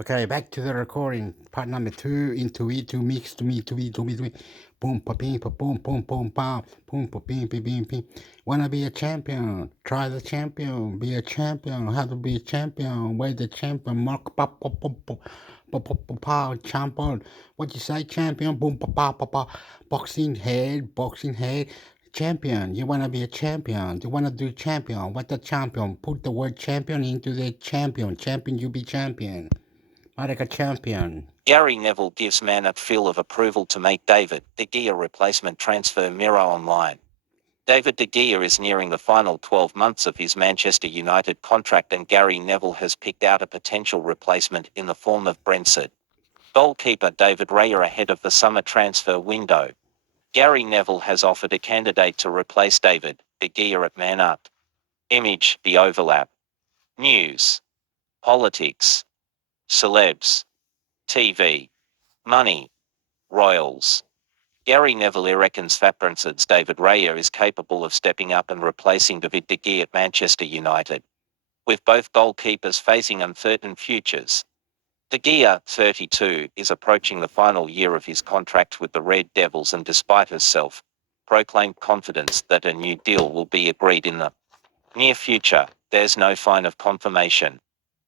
Okay, back to the recording. Part number 2, into it, to mix, to me, to me, to me, to me. Boom, pa, ping, pa, boom, boom, boom, bam. Boom, pa, ping, ping, ping, ping. Wanna be a champion? Try the champion. Be a champion. How to be a champion? Where the champion? Mark, pa, pa, pa, pa. Pa, pa, pa, pa, champion. What you say, champion? Boom, pa, pa, pa, pa. Boxing head, boxing head. Champion. You wanna be a champion. You wanna do champion. What the champion? Put the word champion into the champion. Champion, you be champion. Like a champion. Gary Neville gives Man a feel of approval to make David De Gea replacement transfer mirror online. David De Gea is nearing the final 12 months of his Manchester United contract, and Gary Neville has picked out a potential replacement in the form of Brentford goalkeeper David Raya ahead of the summer transfer window. Gary Neville has offered a candidate to replace David De Gea at Man Up. Image, the overlap. News. Politics. Celebs. TV. Money. Royals. Gary Neville reckons that Brentford's David Raya is capable of stepping up and replacing David De Gea at Manchester United. With both goalkeepers facing uncertain futures, De Gea, 32, is approaching the final year of his contract with the Red Devils, and despite his self-proclaimed confidence that a new deal will be agreed in the near future, there's no sign of confirmation.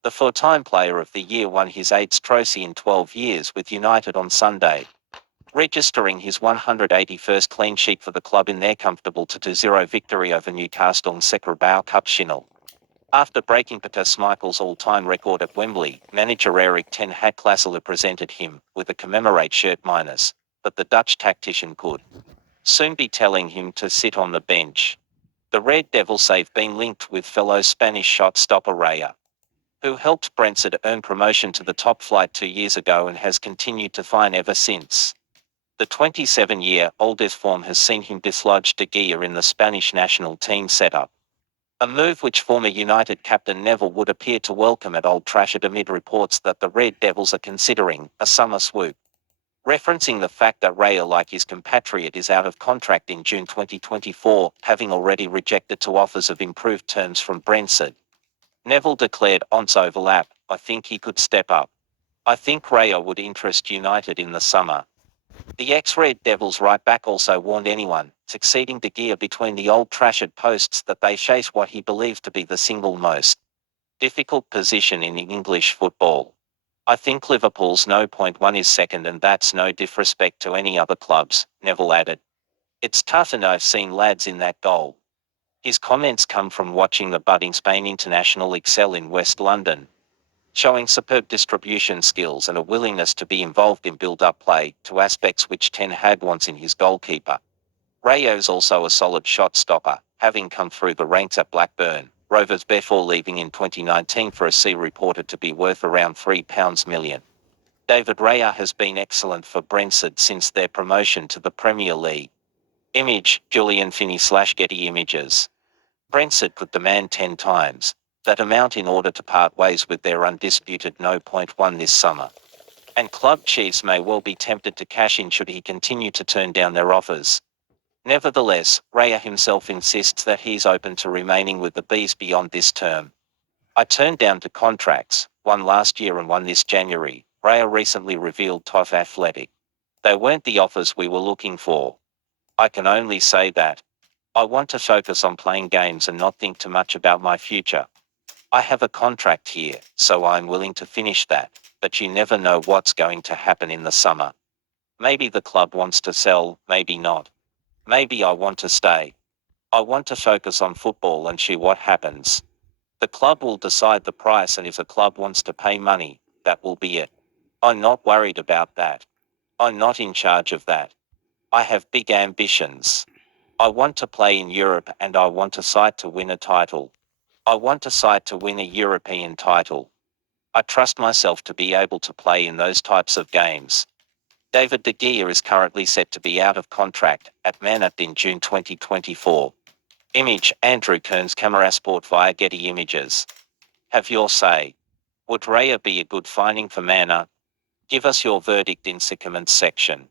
The four-time Player of the Year won his 8th trophy in 12 years with United on Sunday, registering his 181st clean sheet for the club in their comfortable 2-0 victory over Newcastle's Carabao Cup final. After breaking Peter Schmeichel's all-time record at Wembley, manager Erik ten Hag classily presented him with a commemorate shirt minus, but the Dutch tactician could soon be telling him to sit on the bench. The Red Devils have been linked with fellow Spanish shot-stopper Raya, who helped Brentford earn promotion to the top flight 2 years ago and has continued to fine ever since. The 27-year-old's form has seen him dislodge De Gea in the Spanish national team setup, a move which former United captain Neville would appear to welcome at Old Trafford amid reports that the Red Devils are considering a summer swoop. Referencing the fact that Raya, like his compatriot, is out of contract in June 2024, having already rejected two offers of improved terms from Brentford, Neville declared, "On's overlap, I think he could step up. I think Raya would interest United in the summer." The ex-Red Devils right-back also warned anyone succeeding De Gea between the Old Trafford posts that they chase what he believed to be the single most difficult position in English football. "I think Liverpool's no point one is second, and that's no disrespect to any other clubs," Neville added. "It's tough, and I've seen lads in that goal." His comments come from watching the budding Spain international excel in West London, showing superb distribution skills and a willingness to be involved in build-up play, two aspects which Ten Hag wants in his goalkeeper. Raya is also a solid shot stopper, having come through the ranks at Blackburn Rovers before leaving in 2019 for a fee reported to be worth around £3 million. David Raya has been excellent for Brentford since their promotion to the Premier League. Image, Julian Finney/Getty Images. Brentford could demand 10 times that amount in order to part ways with their undisputed no point one this summer. And club chiefs may well be tempted to cash in should he continue to turn down their offers. Nevertheless, Raya himself insists that he's open to remaining with the Bees beyond this term. "I turned down two contracts, one last year and one this January," Raya recently revealed to Athletic. "They weren't the offers we were looking for. I can only say that I want to focus on playing games and not think too much about my future. I have a contract here, so I'm willing to finish that, but you never know what's going to happen in the summer. Maybe the club wants to sell, maybe not. Maybe I want to stay. I want to focus on football and see what happens. The club will decide the price, and if the club wants to pay money, that will be it. I'm not worried about that. I'm not in charge of that. I have big ambitions. I want to play in Europe, and I want a side to win a title. I want a side to win a European title. I trust myself to be able to play in those types of games." David De Gea is currently set to be out of contract at Man United in June 2024. Image, Andrew Kearns Camerasport via Getty Images. Have your say. Would Raya be a good finding for Man United? Give us your verdict in the comments section.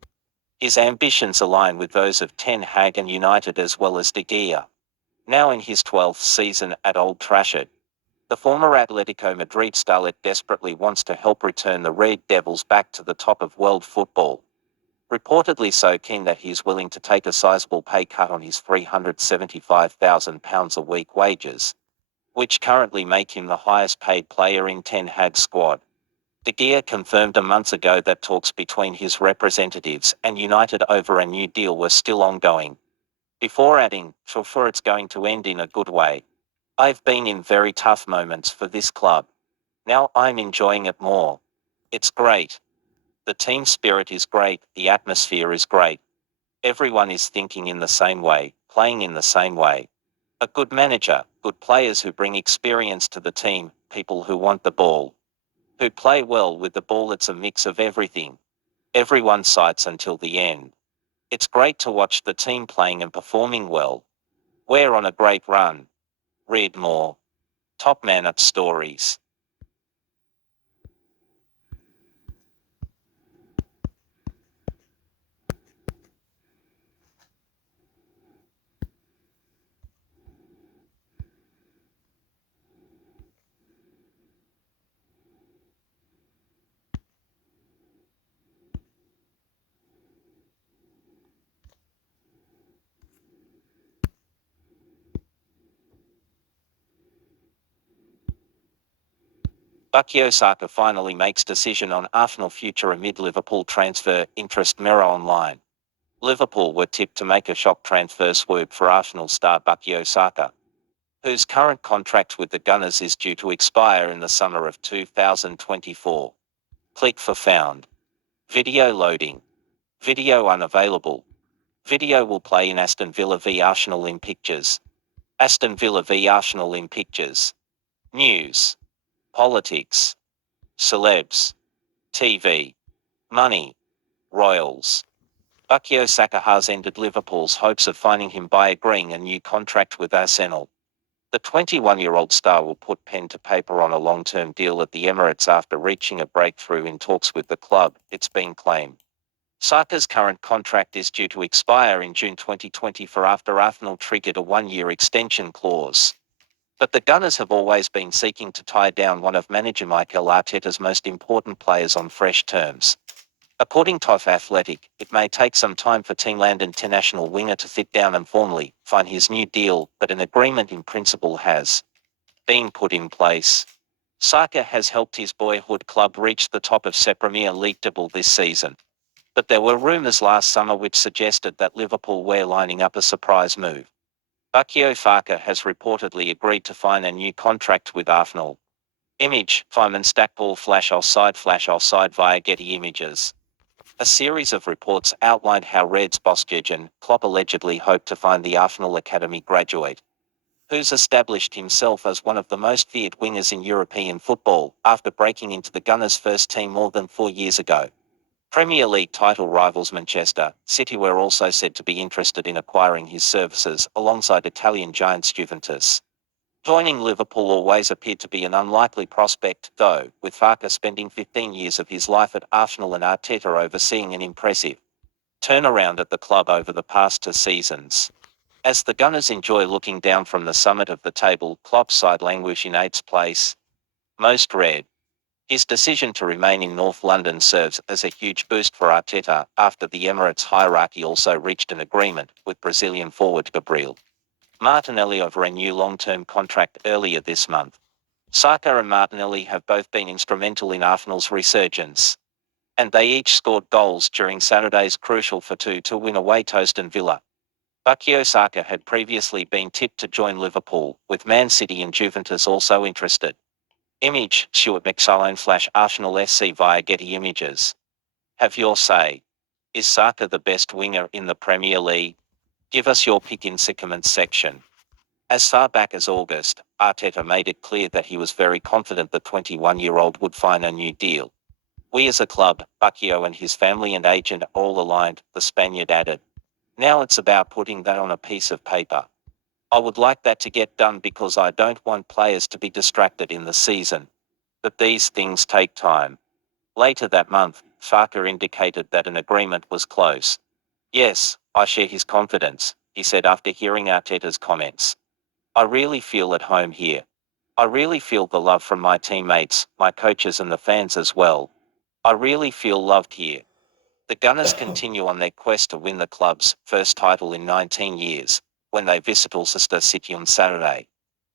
His ambitions align with those of Ten Hag and United as well as De Gea, now in his 12th season at Old Trafford. The former Atletico Madrid starlet desperately wants to help return the Red Devils back to the top of world football. Reportedly so keen that he is willing to take a sizable pay cut on his £375,000 a week wages, which currently make him the highest paid player in Ten Hag's squad. De Gea confirmed a month ago that talks between his representatives and United over a new deal were still ongoing, before adding, "Sure, it's going to end in a good way. I've been in very tough moments for this club. Now I'm enjoying it more. It's great. The team spirit is great, the atmosphere is great. Everyone is thinking in the same way, playing in the same way. A good manager, good players who bring experience to the team, people who want the ball, who play well with the ball. It's a mix of everything. Everyone fights until the end. It's great to watch the team playing and performing well. We're on a great run." Read more. Top Man Up Stories. Bukayo Saka finally makes decision on Arsenal future amid Liverpool transfer interest. Mirror Online. Liverpool were tipped to make a shock transfer swoop for Arsenal star Bukayo Saka, whose current contract with the Gunners is due to expire in the summer of 2024. Click for found. Video loading. Video unavailable. Video will play in Aston Villa v Arsenal in pictures. Aston Villa v Arsenal in pictures. News. Politics. Celebs. TV. Money. Royals. Bukayo Saka has ended Liverpool's hopes of finding him by agreeing a new contract with Arsenal. The 21-year-old star will put pen to paper on a long-term deal at the Emirates after reaching a breakthrough in talks with the club, it's been claimed. Saka's current contract is due to expire in June 2024 after Arsenal triggered a one-year extension clause. But the Gunners have always been seeking to tie down one of manager Mikel Arteta's most important players on fresh terms. According to Athletic, it may take some time for Teamland international winger to sit down and formally find his new deal, but an agreement in principle has been put in place. Saka has helped his boyhood club reach the top of Premier League table this season. But there were rumours last summer which suggested that Liverpool were lining up a surprise move. Bukayo Saka has reportedly agreed to sign a new contract with Arsenal. Image, Feynman Stackball flash offside via Getty Images. A series of reports outlined how Reds boss Jurgen Klopp allegedly hoped to find the Arsenal Academy graduate, who's established himself as one of the most feared wingers in European football after breaking into the Gunners' first team more than 4 years ago. Premier League title rivals Manchester City were also said to be interested in acquiring his services alongside Italian giants Juventus. Joining Liverpool always appeared to be an unlikely prospect, though, with Saka spending 15 years of his life at Arsenal and Arteta overseeing an impressive turnaround at the club over the past 2 seasons. As the Gunners enjoy looking down from the summit of the table, Klopp's side languish in 8th place. Most read. His decision to remain in North London serves as a huge boost for Arteta after the Emirates hierarchy also reached an agreement with Brazilian forward Gabriel Martinelli over a new long-term contract earlier this month. Saka and Martinelli have both been instrumental in Arsenal's resurgence, and they each scored goals during Saturday's crucial 4-2 win away to Aston Villa. Bukayo Saka had previously been tipped to join Liverpool, with Man City and Juventus also interested. Image, Stuart McSalone flash Arsenal SC via Getty Images. Have your say. Is Saka the best winger in the Premier League? Give us your pick in the comments section. As far back as August, Arteta made it clear that he was very confident the 21-year-old would find a new deal. We as a club, Bukayo and his family and agent are all aligned, the Spaniard added. Now it's about putting that on a piece of paper. I would like that to get done because I don't want players to be distracted in the season. But these things take time. Later that month, Saka indicated that an agreement was close. Yes, I share his confidence, he said after hearing Arteta's comments. I really feel at home here. I really feel the love from my teammates, my coaches and the fans as well. I really feel loved here. The Gunners continue on their quest to win the club's first title in 19 years, when they visit Leicester City on Saturday.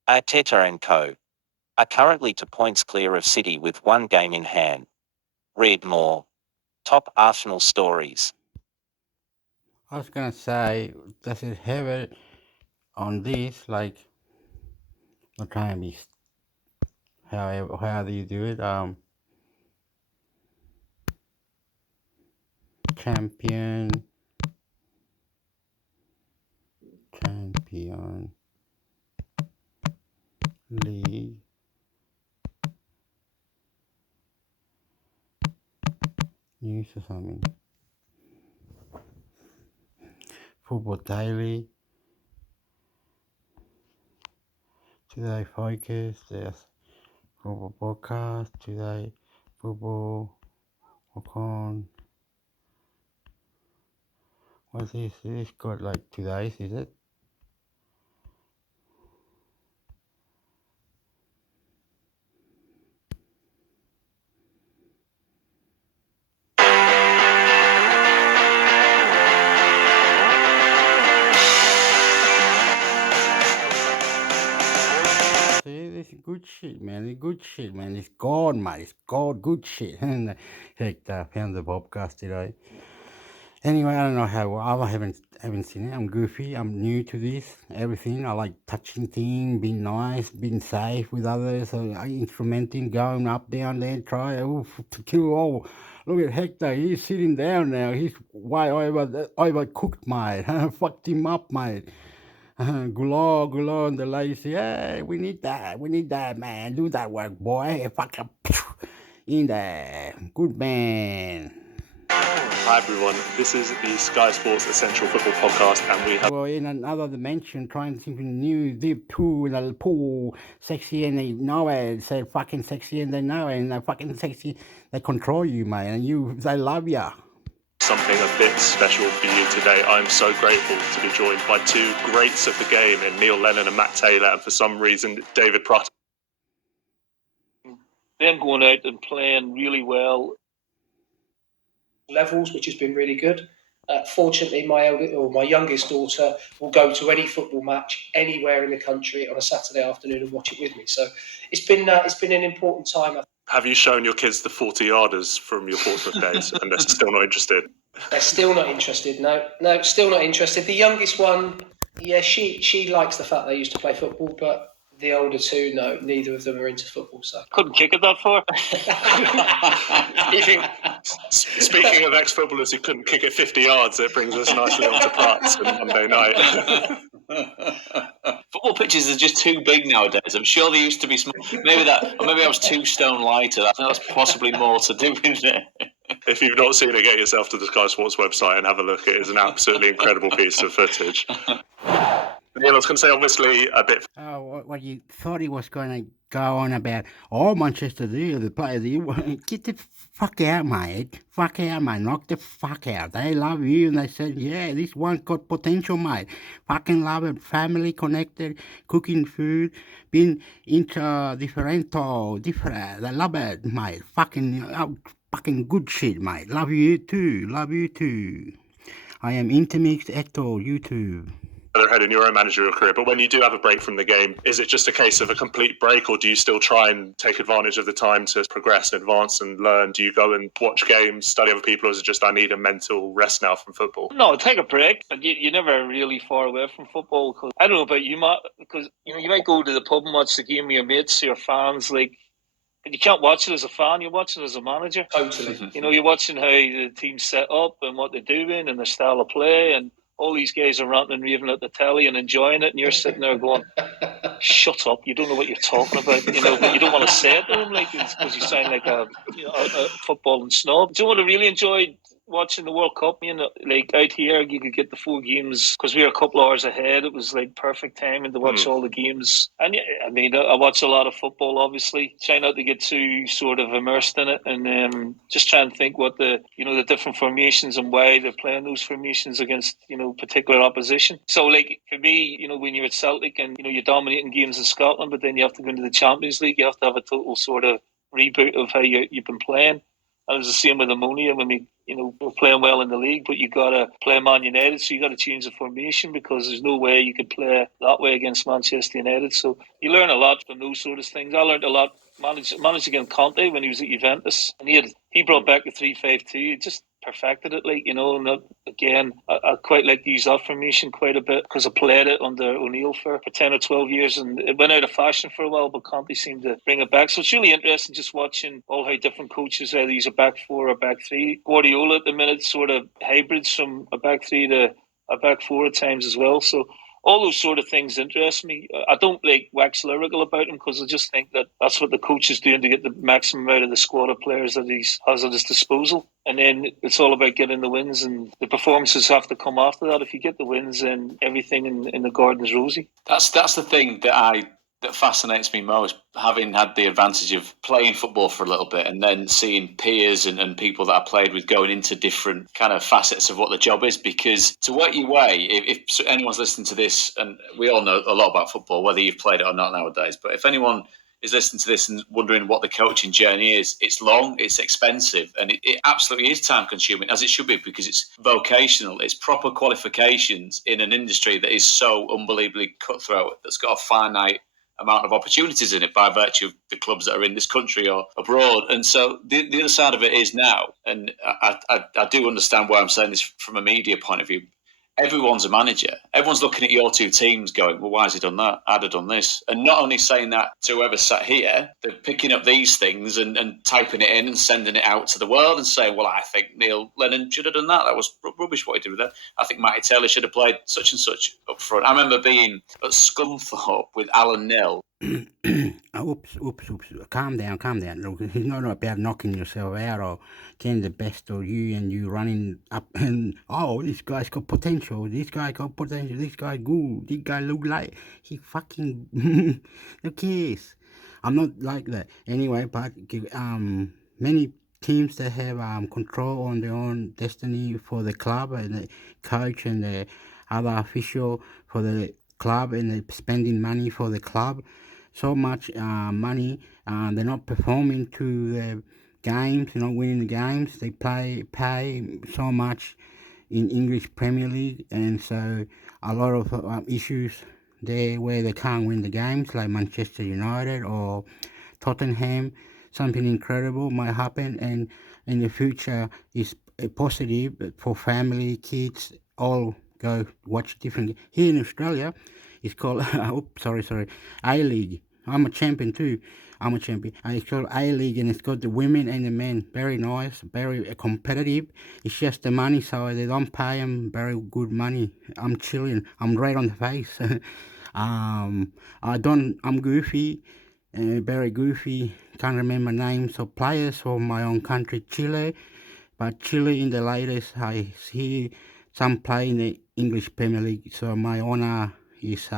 Arteta and co. are currently 2 points clear of City with 1 game in hand. Read more. Top Arsenal stories. I was gonna say, does it have it on this, like, what time is, how do you do it? Champion League news or something. Football Daily. Today Focus. There's Football Podcast. Today Football. Ocon. What's this? This got like 2 days, is it? See, this is good shit, man. It's good shit, man. It's God, mate. It's God, good shit. And hector found the podcast today. Anyway, I don't know how. I haven't seen it. I'm goofy. I'm new to this. Everything. I like touching things, being nice, being safe with others. Instrumenting, going up, down there, try to kill all. Look at Hector. He's sitting down now. He's way overcooked, mate. Fucked him up, mate. Gular, and the ladies say, hey, we need that, man. Do that work, boy. Fuck up. In there. Good man. Hi everyone, this is the Sky Sports Essential Football Podcast and we have... Well, in another dimension, trying something new, deep pool, in a pool, sexy and they know it, say fucking sexy and they know it, and they're fucking sexy, they control you, mate, and they love ya. Something a bit special for you today. I'm so grateful to be joined by 2 greats of the game in Neil Lennon and Matt Taylor, and for some reason, David Pratt. Them going out and playing really well. Levels, which has been really good. Fortunately, my youngest daughter will go to any football match anywhere in the country on a Saturday afternoon and watch it with me. So it's been an important time. Have you shown your kids the 40-yarders from your Portsmouth days and they're still not interested? They're still not interested. No, still not interested. The youngest one, yeah, she likes the fact they used to play football, but the older 2, no, neither of them are into football. So couldn't kick it that far. Speaking of ex-footballers who couldn't kick it 50 yards, it brings us nicely onto Pratt's on Monday night. Football pitches are just too big nowadays. I'm sure they used to be small. Maybe I was 2 stone lighter. I think that's possibly more to do with it. If you've not seen it, get yourself to the Sky Sports website and have a look. It is an absolutely incredible piece of footage. Neil, I was going to say, obviously, a bit... What you thought he was going to go on about, Manchester, the players, get the fuck out, mate. Fuck out, mate. Knock the fuck out. They love you, and they said, yeah, this one's got potential, mate. Fucking love it. Family connected, cooking food, being different. They love it, mate. Fucking good shit, mate. Love you too. I am intermix hector, YouTube. Ahead in your own managerial career, but when you do have a break from the game, is it just a case of a complete break, or do you still try and take advantage of the time to progress and advance and learn? Do you go and watch games, study other people, or is it just I need a mental rest now from football? No, take a break. You're never really far away from football. Cause I don't know about you, Matt, because you might go to the pub and watch the game with your mates, your fans, but you can't watch it as a fan. You're watching it as a manager. Totally. You're watching how the team's set up and what they're doing and their style of play, and all these guys are ranting and raving at the telly and enjoying it, and you're sitting there going, shut up, you don't know what you're talking about, but you don't want to say it to them, because you sound like a footballing snob. Do you want to really enjoy watching the World Cup, like out here, you could get the 4 games because we were a couple hours ahead. It was like perfect timing to watch all the games. And yeah, I mean, I watch a lot of football, obviously. Try not to get too sort of immersed in it, and just try and think what the different formations and why they're playing those formations against particular opposition. So like for me, when you're at Celtic and you're dominating games in Scotland, but then you have to go into the Champions League, you have to have a total sort of reboot of how you've been playing. And it was the same with Ammonia when we're playing well in the league, but you got to play Man United, so you got to change the formation because there's no way you could play that way against Manchester United. So you learn a lot from those sort of things. I learned a lot managed against Conte when he was at Juventus, and he brought back the 3-5-2. He just perfected it, and again, I quite like to use that formation quite a bit because I played it under O'Neill for 10 or 12 years, and it went out of fashion for a while, but Conte seemed to bring it back. So it's really interesting just watching all how different coaches either use a back 4 or back 3. Guardiola at the minute sort of hybrids from a back 3 to a back 4 at times as well. So all those sort of things interest me. I don't wax lyrical about him because I just think that that's what the coach is doing to get the maximum out of the squad of players that he has at his disposal. And then it's all about getting the wins, and the performances have to come after that. If you get the wins, then everything in the garden's rosy. That's the thing that fascinates me most, having had the advantage of playing football for a little bit and then seeing peers and people that I played with going into different kind of facets of what the job is. Because to work your way, if anyone's listening to this, and we all know a lot about football, whether you've played it or not nowadays, but if anyone is listening to this and wondering what the coaching journey is, it's long, it's expensive, and it absolutely is time consuming, as it should be, because it's vocational, it's proper qualifications in an industry that is so unbelievably cutthroat, that's got a finite amount of opportunities in it by virtue of the clubs that are in this country or abroad. And so the other side of it is now, and I do understand why I'm saying this from a media point of view, everyone's a manager. Everyone's looking at your 2 teams going, well, why has he done that? I'd have done this. And not only saying that to whoever sat here, they're picking up these things and typing it in and sending it out to the world and saying, well, I think Neil Lennon should have done that. That was rubbish what he did with that. I think Matty Taylor should have played such and such up front. I remember being at Scunthorpe with Alan Nill. Oops. Calm down. Look, it's not about knocking yourself out or getting the best of you and you running up and, this guy's got potential. This guy got potential. This guy good. This guy look like he fucking, who cares? I'm not like that. Anyway, but many teams that have control on their own destiny for the club and the coach and the other official for the club, and they're spending money for the club. So much money, they're not performing to the games, they're not winning the games. They pay so much in English Premier League, and so a lot of issues there where they can't win the games, like Manchester United or Tottenham. Something incredible might happen, and in the future is positive for family, kids, all go watch different. Here in Australia, it's called A-League. I'm a champion too. And it's called A-League, and it's got the women and the men. Very nice, very competitive. It's just the money side. They don't pay them very good money. I'm chilling. I'm red on the face. I'm goofy, very goofy. Can't remember names of players from my own country, Chile. But Chile in the latest, I see some play in the English Premier League. So my honor is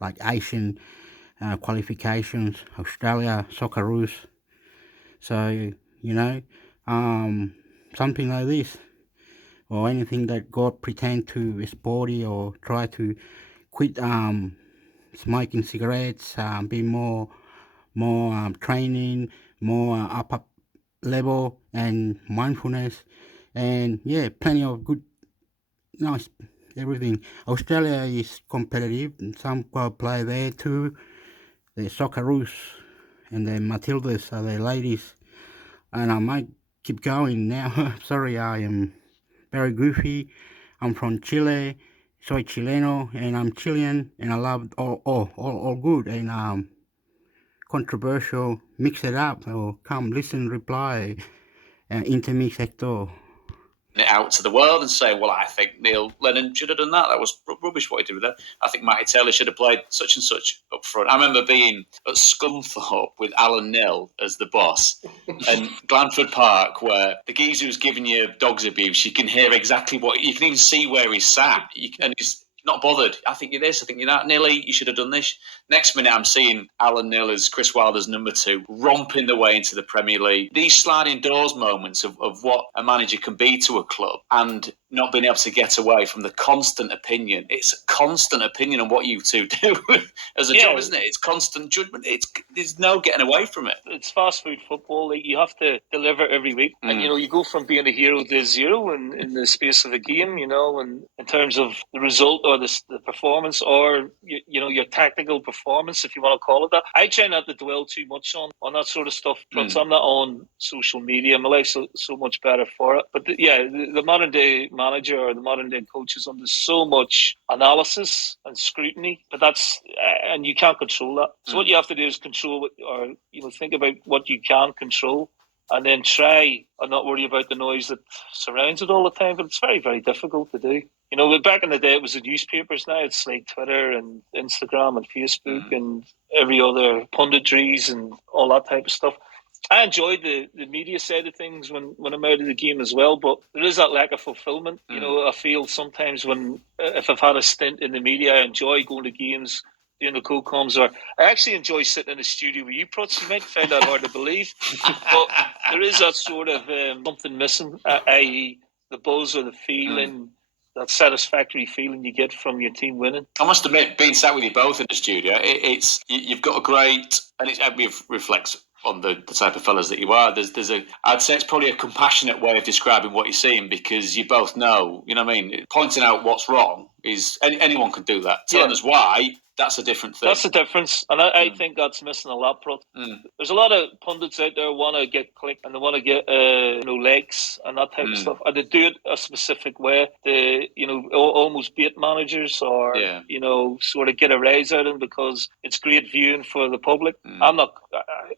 like Asian qualifications, Australia, Socceroos. So, something like this, or anything that God pretend to is sporty or try to quit smoking cigarettes, be more training, more up level and mindfulness, and plenty of good, nice everything. Australia is competitive, and some play there too. The Socceroos and the Matildas are the ladies, and I might keep going now. Sorry, I am very goofy. I'm from Chile, soy Chileno, and I'm Chilean, and I love all good and controversial. Mix it up, or come listen, reply, intermix hector. it out to the world and saying, well, I think Neil Lennon should have done that. That was rubbish what he did with that. I think Matty Taylor should have played such and such up front. I remember being at Scunthorpe with Alan Nill as the boss and Glanford Park, where the geezer who's giving you dog's abuse, you can hear exactly what, you can even see where he's sat, and he's not bothered. I think you're this, I think you're that. Nearly, you should have done this. Next minute, I'm seeing Alan Nill as Chris Wilder's number 2, romping the way into the Premier League. These sliding doors moments of what a manager can be to a club and not being able to get away from the constant opinion. It's a constant opinion on what you two do as a job, isn't it? It's constant judgment. There's no getting away from it. It's fast food football. Like, you have to deliver every week. And, you go from being a hero to zero in the space of a game, and in terms of the result or the performance or, your tactical performance, if you want to call it that. I try not to dwell too much on that sort of stuff. Plus, I'm not on social media. My life's so much better for it. But, the modern day manager or the modern day coach is under so much analysis and scrutiny, but and you can't control that. So what you have to do is control think about what you can control, and then try and not worry about the noise that surrounds it all the time. But it's very, very difficult to do. Back in the day, it was the newspapers. Now it's like Twitter and Instagram and Facebook and every other punditries and all that type of stuff. I enjoy the media side of things when I'm out of the game as well, but there is that lack of fulfilment. I feel sometimes if I've had a stint in the media, I enjoy going to games, doing the co-coms, or I actually enjoy sitting in the studio with you, Prutz. You might find that hard to believe, but there is that sort of something missing, i.e. the buzz or the feeling, that satisfactory feeling you get from your team winning. I must admit, being sat with you both in the studio, you've got a great, and it reflects on the type of fellas that you are. I'd say it's probably a compassionate way of describing what you're seeing, because you both know, pointing out what's wrong is, anyone could do that. Telling us why, that's a different thing. That's the difference, and I think that's missing a lot, Prut. There's a lot of pundits out there who want to get click and they want to get likes and that type of stuff, and they do it a specific way. They almost bait managers or sort of get a rise out of them because it's great viewing for the public.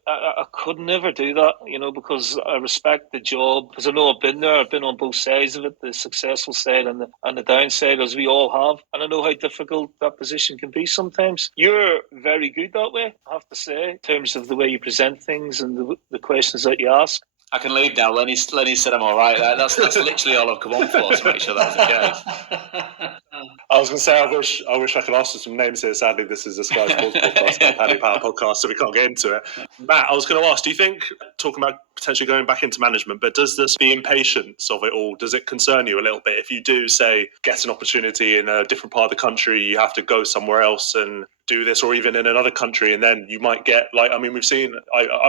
I could never do that, because I respect the job, because I know I've been there. I've been on both sides of it, the successful side and the downside, as we all have, and I know how difficult that position can be sometimes. You're very good that way, I have to say, in terms of the way you present things and the questions that you ask. I can leave now. Lenny said I'm all right. That's literally all I've come on for, to make sure that's the case. I was going to say, I wish I could ask for some names here. Sadly, this is a Sky Sports podcast, not a Paddy Power podcast, so we can't get into it. Matt, I was going to ask, do you think, talking about potentially going back into management, but does the impatience of it all, does it concern you a little bit? If you do, say, get an opportunity in a different part of the country, you have to go somewhere else and do this, or even in another country, and then you might get, we've seen,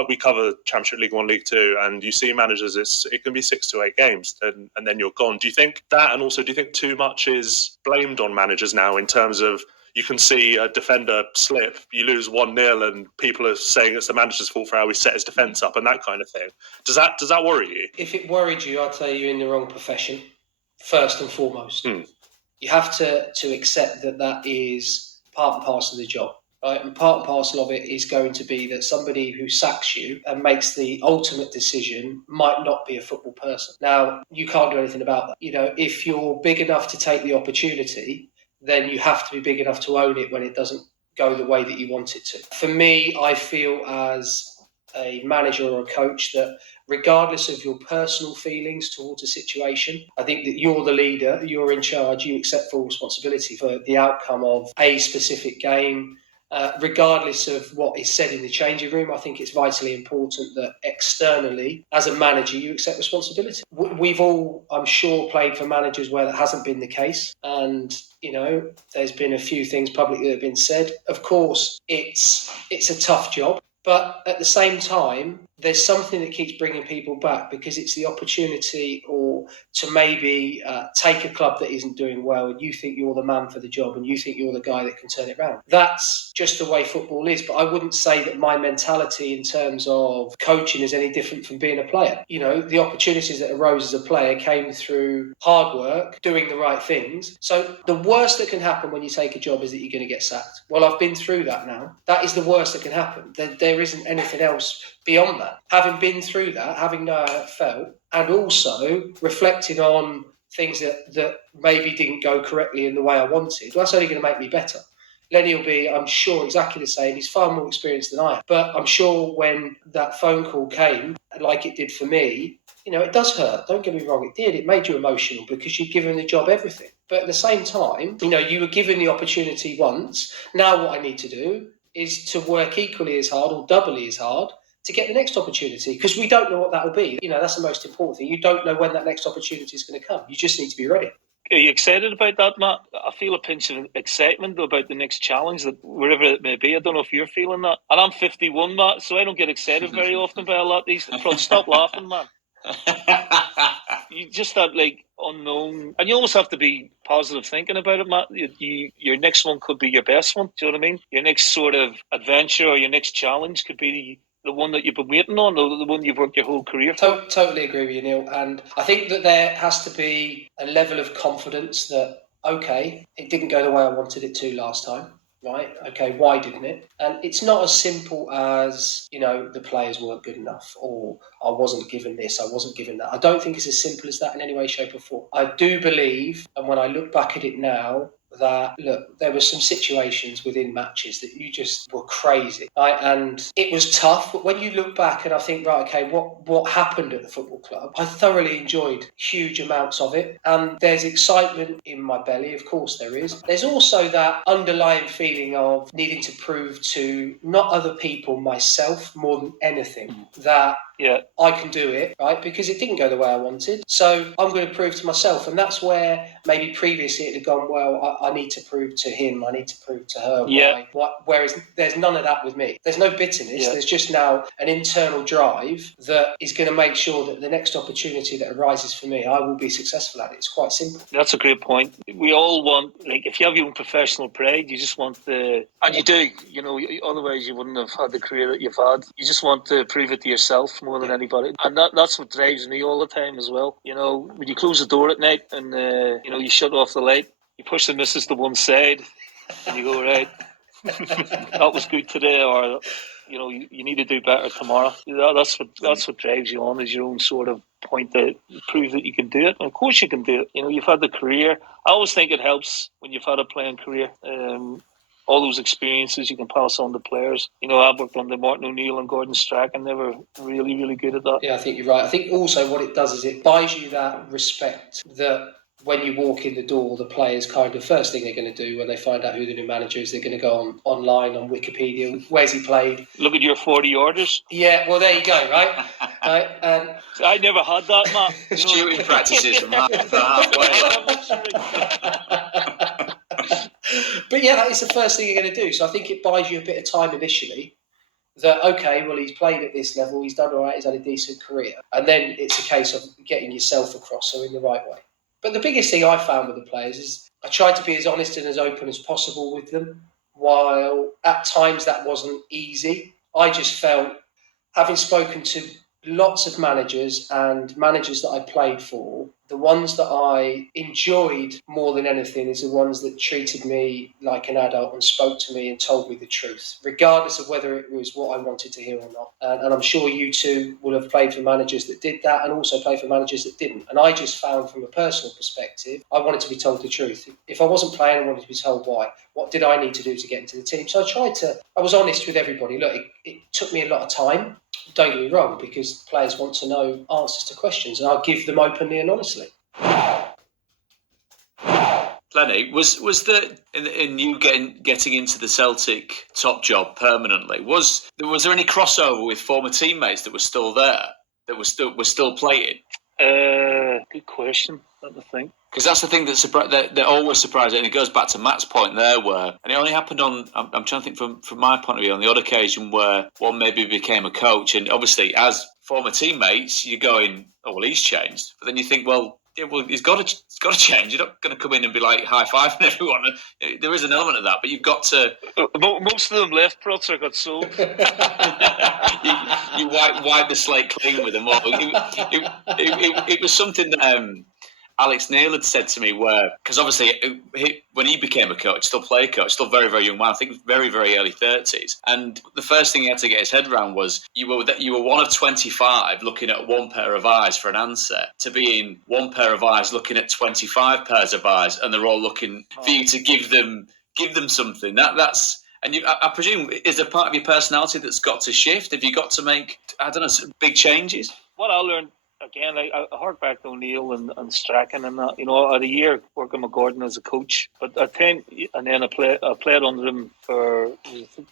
we cover Championship League 1, League 2, and you see managers, it can be 6 to 8 games, and then you're gone. Do you think that, and also do you think too much is blamed on managers now, in terms of, you can see a defender slip, you lose 1-0, and people are saying it's the manager's fault for how he set his defence up and that kind of thing. Does that worry you? If it worried you, I'd say you're in the wrong profession, first and foremost. You have to accept that is part and parcel of the job, right? And part and parcel of it is going to be that somebody who sacks you and makes the ultimate decision might not be a football person. Now, you can't do anything about that. If you're big enough to take the opportunity, then you have to be big enough to own it when it doesn't go the way that you want it to. For me, I feel as a manager or a coach that regardless of your personal feelings towards a situation, I think that you're the leader, you're in charge, you accept full responsibility for the outcome of a specific game. Regardless of what is said in the changing room, I think it's vitally important that externally, as a manager, you accept responsibility. We've all, I'm sure, played for managers where that hasn't been the case. And, there's been a few things publicly that have been said. Of course, it's a tough job. But at the same time, there's something that keeps bringing people back, because it's the opportunity or to maybe take a club that isn't doing well, and you think you're the man for the job and you think you're the guy that can turn it around. That's just the way football is. But I wouldn't say that my mentality in terms of coaching is any different from being a player. The opportunities that arose as a player came through hard work, doing the right things. So the worst that can happen when you take a job is that you're going to get sacked. Well, I've been through that now. That is the worst that can happen. There isn't anything else beyond that. Having been through that, having known how it felt, and also reflecting on things that maybe didn't go correctly in the way I wanted, well, that's only going to make me better. Lenny will be, I'm sure, exactly the same. He's far more experienced than I am. But I'm sure when that phone call came, like it did for me, it does hurt. Don't get me wrong, it did. It made you emotional because you've given the job everything. But at the same time, you were given the opportunity once. Now what I need to do is to work equally as hard or doubly as hard to get the next opportunity, because we don't know what that will be. That's the most important thing. You don't know when that next opportunity is going to come. You just need to be ready. Are you excited about that, Matt? I feel a pinch of excitement about the next challenge, that wherever it may be. I don't know if you're feeling that. And I'm 51, Matt, so I don't get excited very often by a lot of these. Stop laughing, man. You just that unknown, and you almost have to be positive thinking about it, Matt. Your next one could be your best one. Do you know what I mean? Your next sort of adventure or your next challenge could be the one that you've been waiting on, or the one you've worked your whole career for. Totally agree with you, Neil. And I think that there has to be a level of confidence that, okay, it didn't go the way I wanted it to last time. Right? Okay, why didn't it? And it's not as simple as, the players weren't good enough, or I wasn't given this, I wasn't given that. I don't think it's as simple as that in any way, shape or form. I do believe, and when I look back at it now, that, look, there were some situations within matches that you just were crazy, right? And it was tough. But when you look back and I think, right, okay, what happened at the football club? I thoroughly enjoyed huge amounts of it. And there's excitement in my belly, of course there is. There's also that underlying feeling of needing to prove to not other people, myself, more than anything, that I can do it, right? Because it didn't go the way I wanted. So I'm going to prove to myself. And that's where maybe previously it had gone, well, I need to prove to him, I need to prove to her. Whereas there's none of that with me. There's no bitterness. There's just now an internal drive that is going to make sure that the next opportunity that arises for me, I will be successful at it. It's quite simple. That's a great point. We all want, if you have your own professional pride, you just want and you do, otherwise you wouldn't have had the career that you've had. You just want to prove it to yourself more than anybody. And that's what drives me all the time as well. When you close the door at night and, you shut off the light, you push the missus to one side and you go, right, that was good today, or, you need to do better tomorrow. That's what drives you on, is your own sort of point to prove that you can do it. And of course you can do it. You've had the career. I always think it helps when you've had a playing career. All those experiences you can pass on to players. I've worked under Martin O'Neill and Gordon Strachan. They were really, really good at that. Yeah, I think you're right. I think also what it does is it buys you that respect that when you walk in the door, the players kind of, first thing they're going to do when they find out who the new manager is, they're going to go online on Wikipedia. Where's he played? Look at your 40 orders. Yeah, well, there you go, right? I never had that, Matt. Shooting practices from halfway. But yeah, that is the first thing you're going to do. So I think it buys you a bit of time initially that, okay, well, he's played at this level, he's done all right, he's had a decent career. And then it's a case of getting yourself across, so in the right way. But the biggest thing I found with the players is I tried to be as honest and as open as possible with them. While at times that wasn't easy, I just felt, having spoken to lots of managers and managers that I played for, the ones that I enjoyed more than anything is the ones that treated me like an adult and spoke to me and told me the truth, regardless of whether it was what I wanted to hear or not. And I'm sure you two will have played for managers that did that and also played for managers that didn't. And I just found, from a personal perspective, I wanted to be told the truth. If I wasn't playing, I wanted to be told why. What did I need to do to get into the team? So I was honest with everybody. Look, it took me a lot of time. Don't get me wrong, because players want to know answers to questions, and I'll give them openly and honestly. Lenny, was the in you getting into the Celtic top job permanently? Was there any crossover with former teammates that were still there, that were still playing? Good question. Let me think. Because that's the thing that always surprising, and it goes back to Matt's point there, and it only happened on, I'm trying to think from my point of view, on the odd occasion where one maybe became a coach, and obviously as former teammates, you're going, oh, well, he's changed. But then you think, well, yeah, well, he's got to change. You're not going to come in and be like high-fiving everyone. There is an element of that, but you've got to... Most of them left, Protzer got sold. you wipe the slate clean with them all. It was something that... Alex Neil had said to me because obviously when he became a coach, still player coach, still very, very young man, I think very, very early 30s. And the first thing he had to get his head around was you were one of 25 looking at one pair of eyes for an answer to being one pair of eyes looking at 25 pairs of eyes, and they're all looking for you to give them something. That's. And I presume, is there part of your personality that's got to shift? Have you got to make, I don't know, big changes? What I learned, again, I hark back to O'Neill and Strachan and that. I had a year working with Gordon as a coach, but I played under him for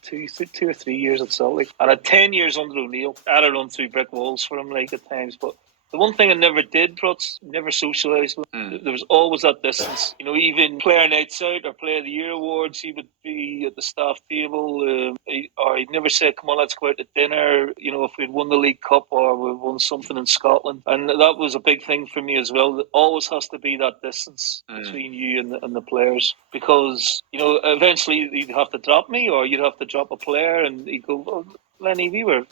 2 or 3 years at Celtic. And I had 10 years under O'Neill. I had to run through brick walls for him at times, but the one thing I never did, never socialised with. There was always that distance. Even player nights out or player of the year awards, he would be at the staff table, or he'd never say, "Come on, let's go out to dinner." If we'd won the League Cup or we won something in Scotland, and that was a big thing for me as well. There always has to be that distance between you and the players, because eventually you'd have to drop me, or you'd have to drop a player, and he'd go, "Oh, Lenny, we were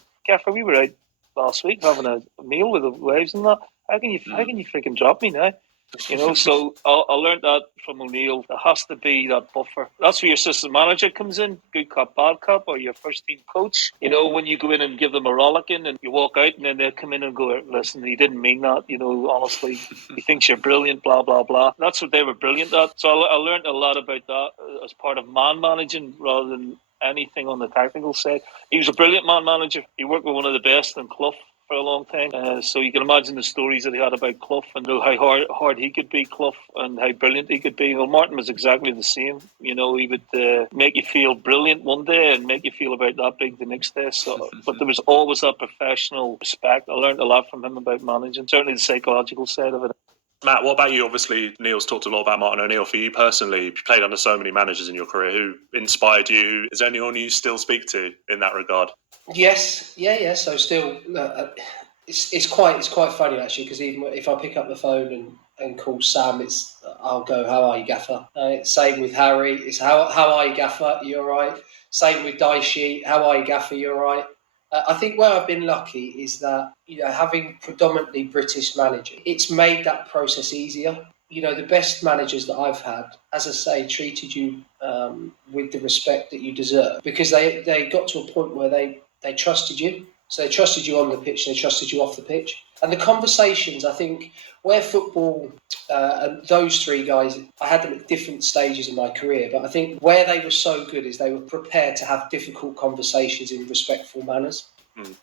out last week having a meal with the wives and that. How can you freaking drop me now?" So I learned that from O'Neill. There has to be that buffer. That's where your assistant manager comes in, good cop, bad cop, or your first team coach. When you go in and give them a rollicking and you walk out and then they come in and go, "Listen, he didn't mean that, honestly, he thinks you're brilliant, blah, blah, blah." That's what they were brilliant at. So I learned a lot about that as part of man managing rather than anything on the tactical side. He was a brilliant man manager. He worked with one of the best in Clough for a long time. So you can imagine the stories that he had about Clough and how hard he could be, Clough, and how brilliant he could be. Well, Martin was exactly the same. He would make you feel brilliant one day and make you feel about that big the next day. So, but there was always that professional respect. I learned a lot from him about managing, certainly the psychological side of it. Matt, what about you? Obviously, Neil's talked a lot about Martin O'Neill. For you personally, you played under so many managers in your career. Who inspired you? Is there anyone you still speak to in that regard? Yes, yeah. So still, it's quite funny actually, because even if I pick up the phone and call Sam, I'll go, "How are you, Gaffer?" Same with Harry. It's how are you, Gaffer? You all right? Same with Daishi. "How are you, Gaffer? You all right?" I think where I've been lucky is that, having predominantly British managers, it's made that process easier. The best managers that I've had, as I say, treated you with the respect that you deserve, because they got to a point where they trusted you. So they trusted you on the pitch, they trusted you off the pitch. And the conversations, I think, where football, and those three guys, I had them at different stages in my career, but I think where they were so good is they were prepared to have difficult conversations in respectful manners.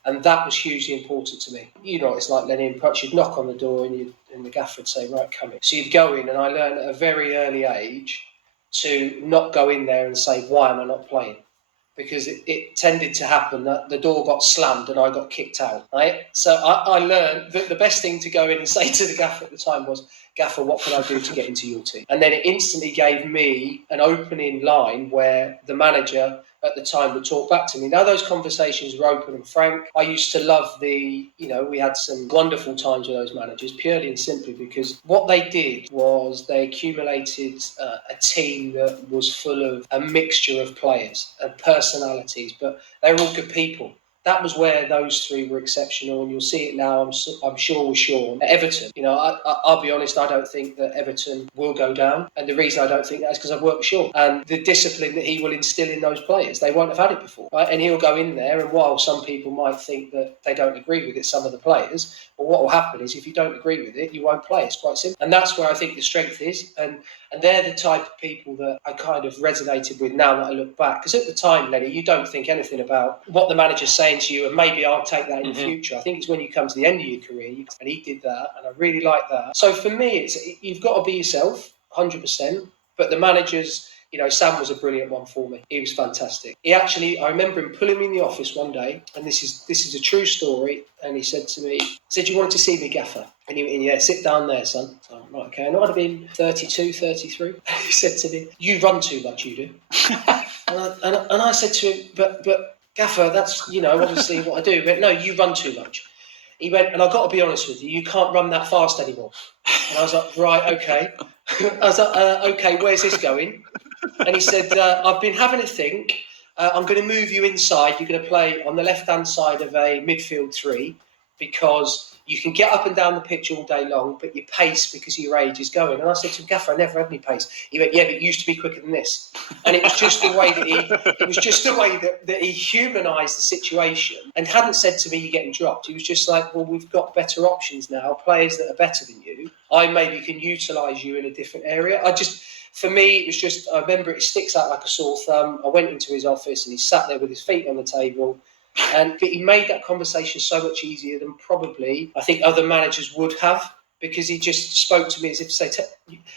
And that was hugely important to me. It's like Lenny and Putch, you'd knock on the door and the gaffer would say, "Right, come in." So you'd go in, and I learned at a very early age to not go in there and say, "Why am I not playing?" Because it tended to happen that the door got slammed and I got kicked out, right? So I learned that the best thing to go in and say to the gaffer at the time was, "Gaffer, what can I do to get into your team?" And then it instantly gave me an opening line where the manager at the time would talk back to me. Now those conversations were open and frank. I used to love we had some wonderful times with those managers, purely and simply because what they did was they accumulated a team that was full of a mixture of players and personalities, but they were all good people. That was where those three were exceptional, and you'll see it now, I'm sure, with Sean. At Everton, I'll be honest, I don't think that Everton will go down. And the reason I don't think that is because I've worked with Sean. And the discipline that he will instill in those players, they won't have had it before. Right? And he'll go in there, and while some people might think that they don't agree with it, some of the players, well, what will happen is if you don't agree with it, you won't play. It's quite simple. And that's where I think the strength is. And they're the type of people that I kind of resonated with now that I look back. Because at the time, Lenny, you don't think anything about what the manager's saying to you, and maybe I'll take that in the future. I think it's when you come to the end of your career, and he did that, and I really like that. So for me, you've got to be yourself, 100%. But the managers, Sam was a brilliant one for me. He was fantastic. I remember him pulling me in the office one day, and this is a true story. And he said to me, "You wanted to see me, Gaffer?" And he went, "Yeah, sit down there, son." So I'm right, okay. And I'd have been 32, 33. And he said to me, "You run too much, you do." and I said to him, but Gaffer, that's, obviously what I do. He went, "No, you run too much." He went, "And I've got to be honest with you, you can't run that fast anymore." And I was like, "Right, okay." I was like, "Okay, where's this going?" And he said, "I've been having a think. I'm going to move you inside. You're going to play on the left-hand side of a midfield three, because You can get up and down the pitch all day long, but your pace, because of your age, is going. And I said to him, Gaffer, I never had any pace. He went, yeah, but it used to be quicker than this. And it was just the way that he humanised the situation and hadn't said to me, you're getting dropped. He was just like, well, we've got better options now, players that are better than you. I maybe can utilise you in a different area. For me, it was just, I remember it sticks out like a sore thumb. I went into his office and he sat there with his feet on the table. But he made that conversation so much easier than probably I think other managers would have, because he just spoke to me as if to say,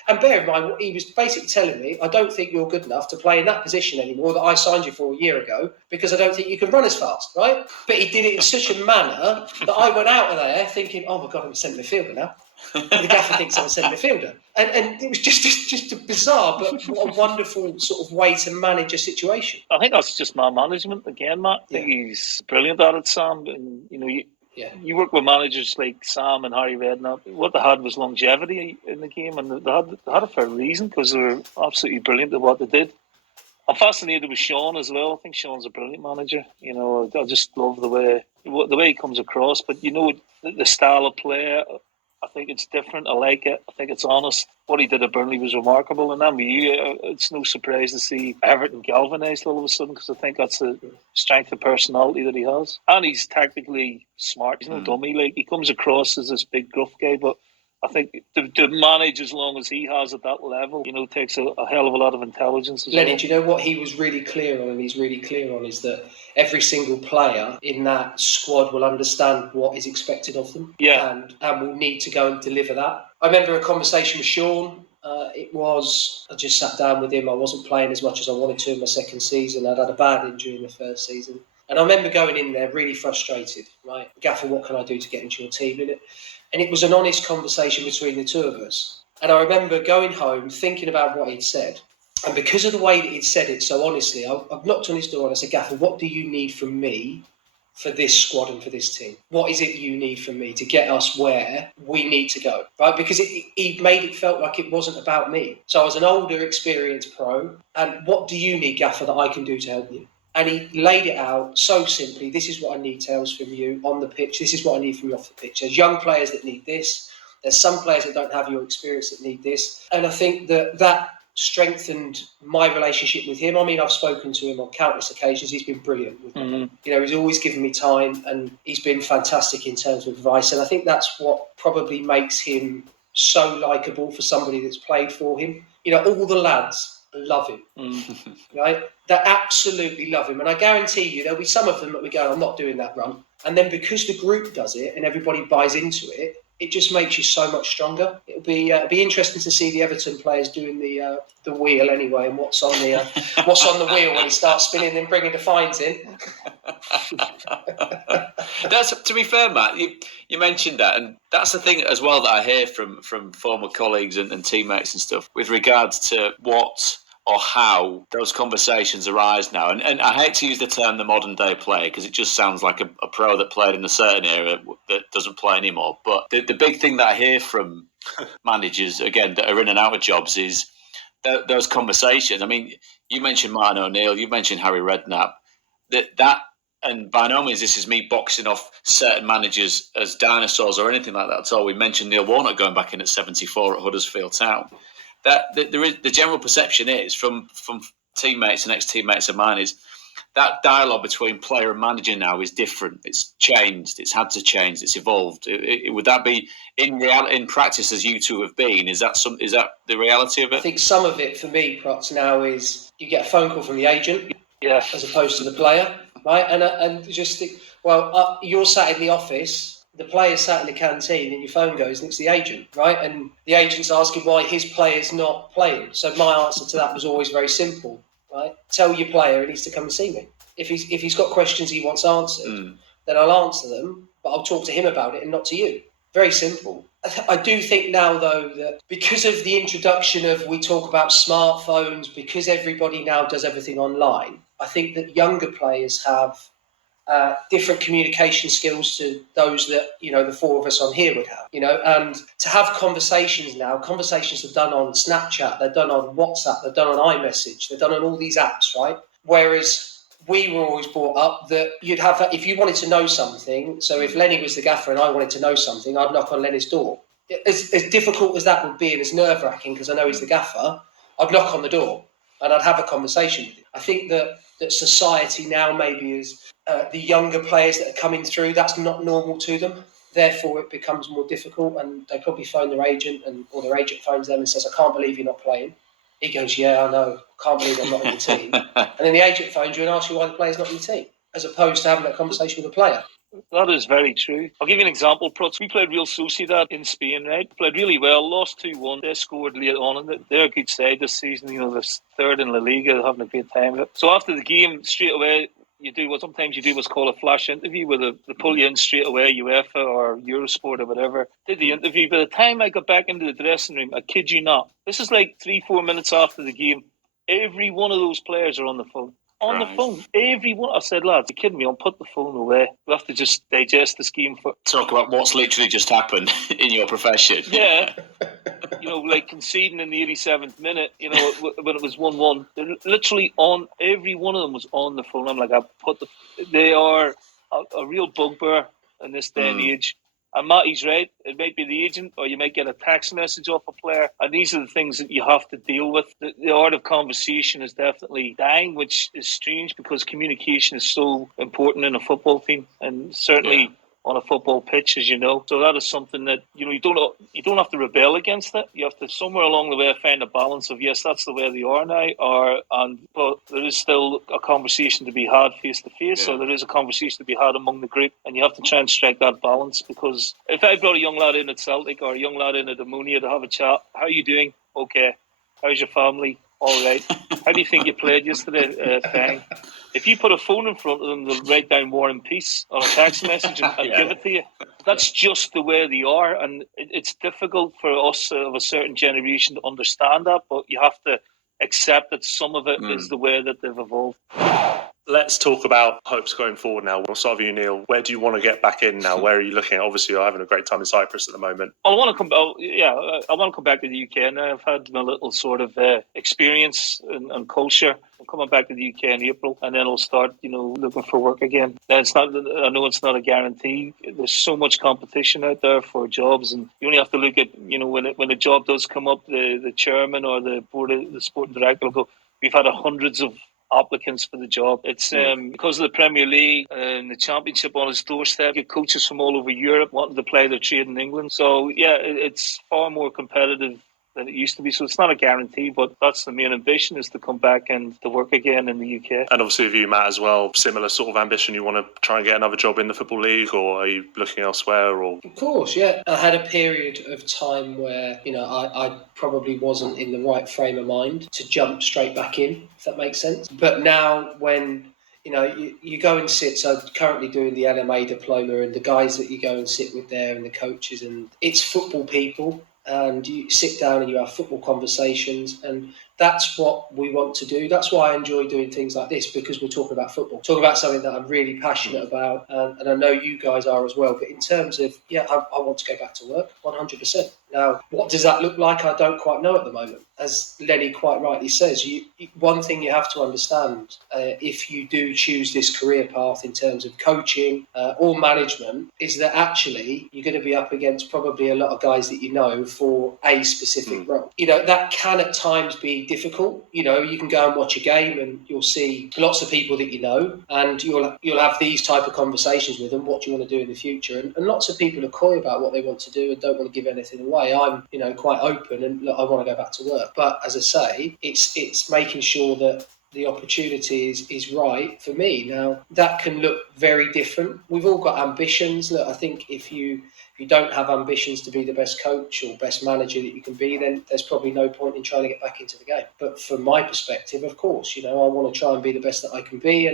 and bear in mind, he was basically telling me, I don't think you're good enough to play in that position anymore that I signed you for a year ago, because I don't think you can run as fast, right? But he did it in such a manner that I went out of there thinking, oh my God, I'm a centre midfielder now. The gaffer thinks I'm a centre midfielder. And it was just a bizarre but a wonderful sort of way to manage a situation. I think that's just my management again, Matt. I think he's brilliant at it, Sam. And you work with managers like Sam and Harry Redknapp. What they had was longevity in the game, and they had it for a reason, because they were absolutely brilliant at what they did. I'm fascinated with Sean as well. I think Sean's a brilliant manager. I just love the way he comes across. But the style of play, I think it's different. I like it. I think it's honest. What he did at Burnley was remarkable. And it's no surprise to see Everton galvanised all of a sudden, because I think that's the strength of personality that he has. And he's tactically smart. He's no dummy. Like, he comes across as this big gruff guy, but I think to manage as long as he has at that level, takes a hell of a lot of intelligence as Lenny, well. do you know what he was really clear on, and he's really clear on, is that every single player in that squad will understand what is expected of them, and will need to go and deliver that. I remember a conversation with Sean. I just sat down with him. I wasn't playing as much as I wanted to in my second season. I'd had a bad injury in the first season. And I remember going in there really frustrated, right? Gaffer, what can I do to get into your team? And it was an honest conversation between the two of us. And I remember going home, thinking about what he'd said. And because of the way that he'd said it so honestly, I've knocked on his door and I said, Gaffer, what do you need from me for this squad and for this team? What is it you need from me to get us where we need to go? Right? Because he made it felt like it wasn't about me. So I was an older, experienced pro. And what do you need, Gaffer, that I can do to help you? And he laid it out so simply. This is what I need, Tails, from you on the pitch. This is what I need from you off the pitch. There's young players that need this. There's some players that don't have your experience that need this. And I think that strengthened my relationship with him. I mean, I've spoken to him on countless occasions. He's been brilliant with me. He's always given me time, and he's been fantastic in terms of advice. And I think that's what probably makes him so likeable for somebody that's played for him. All the lads love him, right? They absolutely love him. And I guarantee you there'll be some of them that we go, I'm not doing that run. And then because the group does it and everybody buys into it, it just makes you so much stronger. It'll be interesting to see the Everton players doing the wheel anyway, and what's on the wheel when he starts spinning and bringing the fines in. That's, to be fair, Matt, you mentioned that, and that's the thing as well that I hear from former colleagues and teammates and stuff with regards to what or how those conversations arise now. And I hate to use the term the modern day player, because it just sounds like a pro that played in a certain era that doesn't play anymore. But the big thing that I hear from managers, again, that are in and out of jobs is those conversations. I mean, you mentioned Martin O'Neill, you mentioned Harry Redknapp. That and by no means this is me boxing off certain managers as dinosaurs or anything like that at all. We mentioned Neil Warnock going back in at 74 at Huddersfield Town. There is, the general perception is from teammates and ex-teammates of mine is that dialogue between player and manager now is different. It's changed. It's had to change. It's evolved. Would that be in practice, as you two have been? Is that the reality of it? I think some of it for me, Prots, now is you get a phone call from the agent, as opposed to the player, right? And just think, you're sat in the office. The player's sat in the canteen and your phone goes and it's the agent, right? And the agent's asking why his player's not playing. So my answer to that was always very simple, right? Tell your player he needs to come and see me. If he's got questions he wants answered, then I'll answer them, but I'll talk to him about it and not to you. Very simple. I do think now, though, that because of the introduction of, we talk about smartphones, because everybody now does everything online, I think that younger players have different communication skills to those that, the four of us on here would have, and to have conversations now, conversations are done on Snapchat, they're done on WhatsApp, they're done on iMessage, they're done on all these apps, right? Whereas we were always brought up that you'd have that if you wanted to know something. So if Lenny was the gaffer and I wanted to know something, I'd knock on Lenny's door. As difficult as that would be and as nerve-wracking, because I know he's the gaffer, I'd knock on the door and I'd have a conversation with him. I think that society now maybe is the younger players that are coming through, that's not normal to them. Therefore, it becomes more difficult, and they probably phone their agent, or their agent phones them and says, "I can't believe you're not playing." He goes, "Yeah, I know. Can't believe I'm not in the team." And then the agent phones you and asks you why the player's not in the team, as opposed to having that conversation with the player. That is very true. I'll give you an example, Prutz. We played Real Sociedad in Spain, right? Played really well, lost 2-1. They scored late on in it. They're a good side this season. You know, they're third in La Liga, having a great time. So after the game, straight away, sometimes you do what's called a flash interview, where they pull you in straight away, UEFA or Eurosport or whatever. Did the interview. By the time I got back into the dressing room, I kid you not, this is like 3-4 minutes after the game, every one of those players are on the phone. On the phone. Every one. I said, lads, you're kidding me, I'll put the phone away. We'll have to just digest this game for... Talk about what's literally just happened in your profession. Yeah. Like conceding in the 87th minute, when it was 1-1. They're literally on, every one of them was on the phone. I'm like, they are a real bugbear in this day and age. And Matty's right. It might be the agent, or you might get a text message off a player. And these are the things that you have to deal with. The art of conversation is definitely dying, which is strange because communication is so important in a football team. And certainly on a football pitch, as you know. So that is something that, you don't have to rebel against it. You have to, somewhere along the way, find a balance of, yes, that's the way they are now, but there is still a conversation to be had face to face, or there is a conversation to be had among the group, and you have to try and strike that balance. Because if I brought a young lad in at Celtic or a young lad in at Ammonia to have a chat, how are you doing? Okay. How's your family? All right. How do you think you played yesterday? Fine. If you put a phone in front of them, they'll write down War and Peace on a text message and give it to you. That's just the way they are. And it's difficult for us of a certain generation to understand that, but you have to accept that some of it is the way that they've evolved. Let's talk about hopes going forward now. We'll start with you, Neil. Where do you want to get back in now? Where are you looking at? Obviously, you're having a great time in Cyprus at the moment. I want to come back to the UK now. I've had my little sort of experience and culture. I'm coming back to the UK in April, and then I'll start, looking for work again. I know it's not a guarantee. There's so much competition out there for jobs, and you only have to look at, when a job does come up, the chairman or the sporting director will go, "We've had hundreds of applicants for the job." It's because of the Premier League and the Championship on its doorstep. You get coaches from all over Europe wanting to play their trade in England. So it's far more competitive than it used to be. So it's not a guarantee, but that's the main ambition, is to come back and to work again in the UK. And obviously with you, Matt, as well, similar sort of ambition. You want to try and get another job in the Football League, or are you looking elsewhere? Or Of course, yeah. I had a period of time where, I probably wasn't in the right frame of mind to jump straight back in, if that makes sense. But now when you go and sit, so currently doing the LMA diploma, and the guys that you go and sit with there and the coaches, and it's football people, and you sit down and you have football conversations, and that's what we want to do. That's why I enjoy doing things like this, because we're talking about football, talking about something that I'm really passionate about, and I know you guys are as well. But in terms of, I want to go back to work, 100%. Now, what does that look like? I don't quite know at the moment. As Lenny quite rightly says, one thing you have to understand, if you do choose this career path in terms of coaching or management, is that actually you're going to be up against probably a lot of guys that you know for a specific role. That can at times be difficult. You can go and watch a game and you'll see lots of people that you know, and you'll have these type of conversations with them. What do you want to do in the future? And lots of people are coy about what they want to do and don't want to give anything away. I'm, quite open, and look, I want to go back to work. But as I say, it's making sure that the opportunity is right for me. Now, that can look very different. We've all got ambitions. Look, I think if you don't have ambitions to be the best coach or best manager that you can be, then there's probably no point in trying to get back into the game. But from my perspective, of course, I want to try and be the best that I can be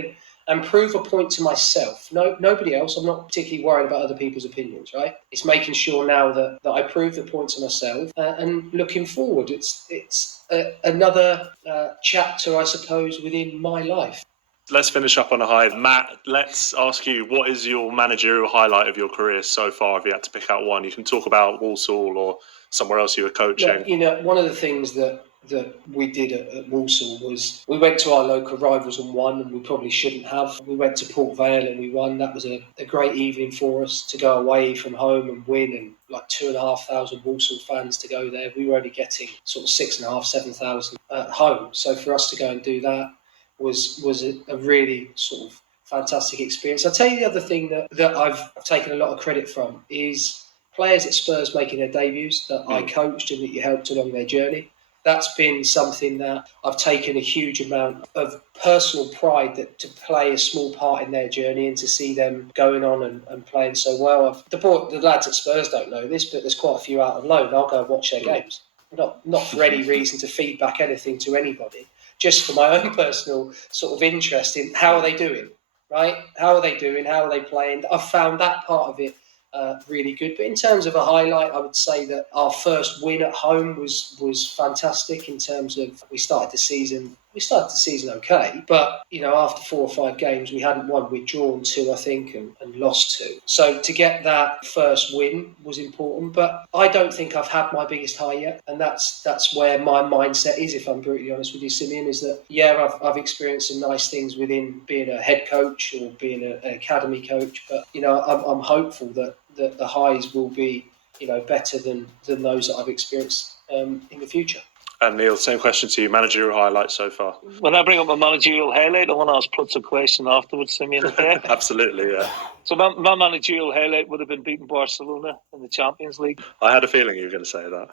and prove a point to myself. Nobody else. I'm not particularly worried about other people's opinions, right? It's making sure now that I prove the point to myself, and looking forward, it's another chapter, I suppose, within my life. Let's finish up on a high. Matt, let's ask you, what is your managerial highlight of your career so far, if you had to pick out one? You can talk about Walsall or somewhere else you were coaching. Look, one of the things that that we did at Walsall was we went to our local rivals and won, and we probably shouldn't have. We went to Port Vale and we won. That was a great evening for us to go away from home and win, and like 2,500 Walsall fans to go there. We were only getting sort of 6,500, 7,000 at home. So for us to go and do that was a really sort of fantastic experience. I'll tell you the other thing that I've taken a lot of credit from is players at Spurs making their debuts that I coached and that you helped along their journey. That's been something that I've taken a huge amount of personal pride to play a small part in their journey and to see them going on and playing so well. The lads at Spurs don't know this, but there's quite a few out on loan. I'll go and watch their games. Not for any reason to feed back anything to anybody, just for my own personal sort of interest in how are they doing, right? How are they doing? How are they playing? I've found that part of it really good. But in terms of a highlight, I would say that our first win at home was fantastic. In terms of we started the season okay, but after 4 or 5 games we hadn't won. We'd drawn 2, I think, and lost 2. So to get that first win was important. But I don't think I've had my biggest high yet, and that's where my mindset is. If I'm brutally honest with you, Simeon, is that I've experienced some nice things within being a head coach or being an academy coach, but I'm hopeful that the highs will be better than those that I've experienced in the future. And Neil, same question to you. Managerial highlights so far? When I bring up my managerial highlight, I want to ask Prutz a question afterwards, Simeon, okay? Absolutely, yeah. So my managerial highlight would have been beating Barcelona in the Champions League. I had a feeling you were going to say that.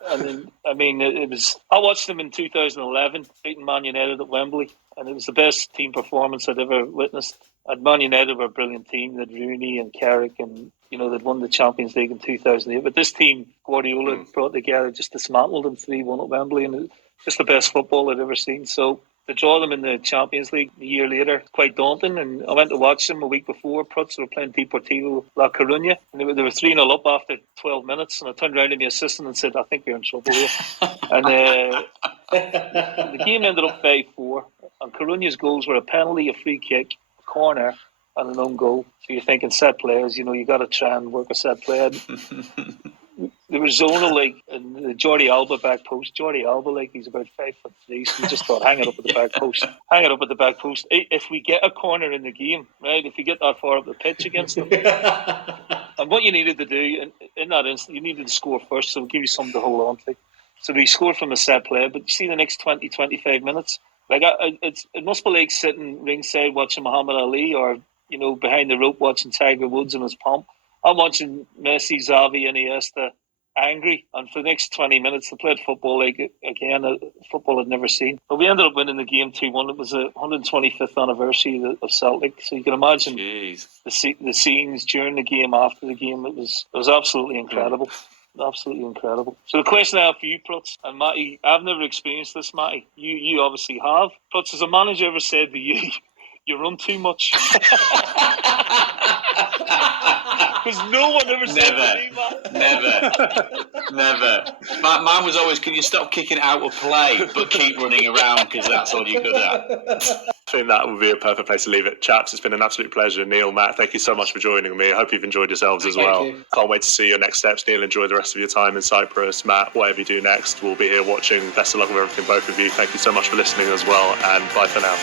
It was. I watched them in 2011, beating Man United at Wembley, and it was the best team performance I'd ever witnessed. And Man United were a brilliant team. They'd Rooney and Carrick, and they'd won the Champions League in 2008. But this team, Guardiola brought together, just dismantled them 3-1 at Wembley, and it's the best football I'd ever seen. So to draw them in the Champions League a year later, quite daunting. And I went to watch them a week before. Prutz were playing Deportivo La Coruña, and they were 3-0 up after 12 minutes. And I turned around to my assistant and said, "I think we're in trouble here." And the game ended up 5-4. And Coruña's goals were a penalty, a free kick, a corner, and an own goal. So you're thinking set players, you got to try and work a set play. There was zonal, and the Jordi Alba back post. Jordi Alba, he's about 5'3", so we just thought, hang it up at the back post. Hang it up at the back post. If we get a corner in the game, right, if we get that far up the pitch against them. And what you needed to do, in that instant, you needed to score first, so it'll give you something to hold on to. So we scored from a set play, but you see the next 20, 25 minutes, it must be like sitting ringside watching Muhammad Ali or, behind the rope watching Tiger Woods in his pomp. I'm watching Messi, Xavi, Iniesta angry, and for the next 20 minutes they played football football I'd never seen. But we ended up winning the game 2-1. It was the 125th anniversary of Celtic, so you can imagine the scenes during the game, after the game. It was absolutely incredible. Absolutely incredible. So the question I have for you, Prutz, and Matty, I've never experienced this, Matty. You obviously have. Prutz, has a manager ever said to you, "You run too much"? Because no one ever said to me, Matt. Never. Mine was always, "Can you stop kicking it out of play, but keep running around because that's all you're good at." I think that would be a perfect place to leave it. Chaps, it's been an absolute pleasure. Neil, Matt, thank you so much for joining me. I hope you've enjoyed yourselves as well. Thank you. Can't wait to see your next steps. Neil, enjoy the rest of your time in Cyprus. Matt, whatever you do next, we'll be here watching. Best of luck with everything, both of you. Thank you so much for listening as well, and bye for now.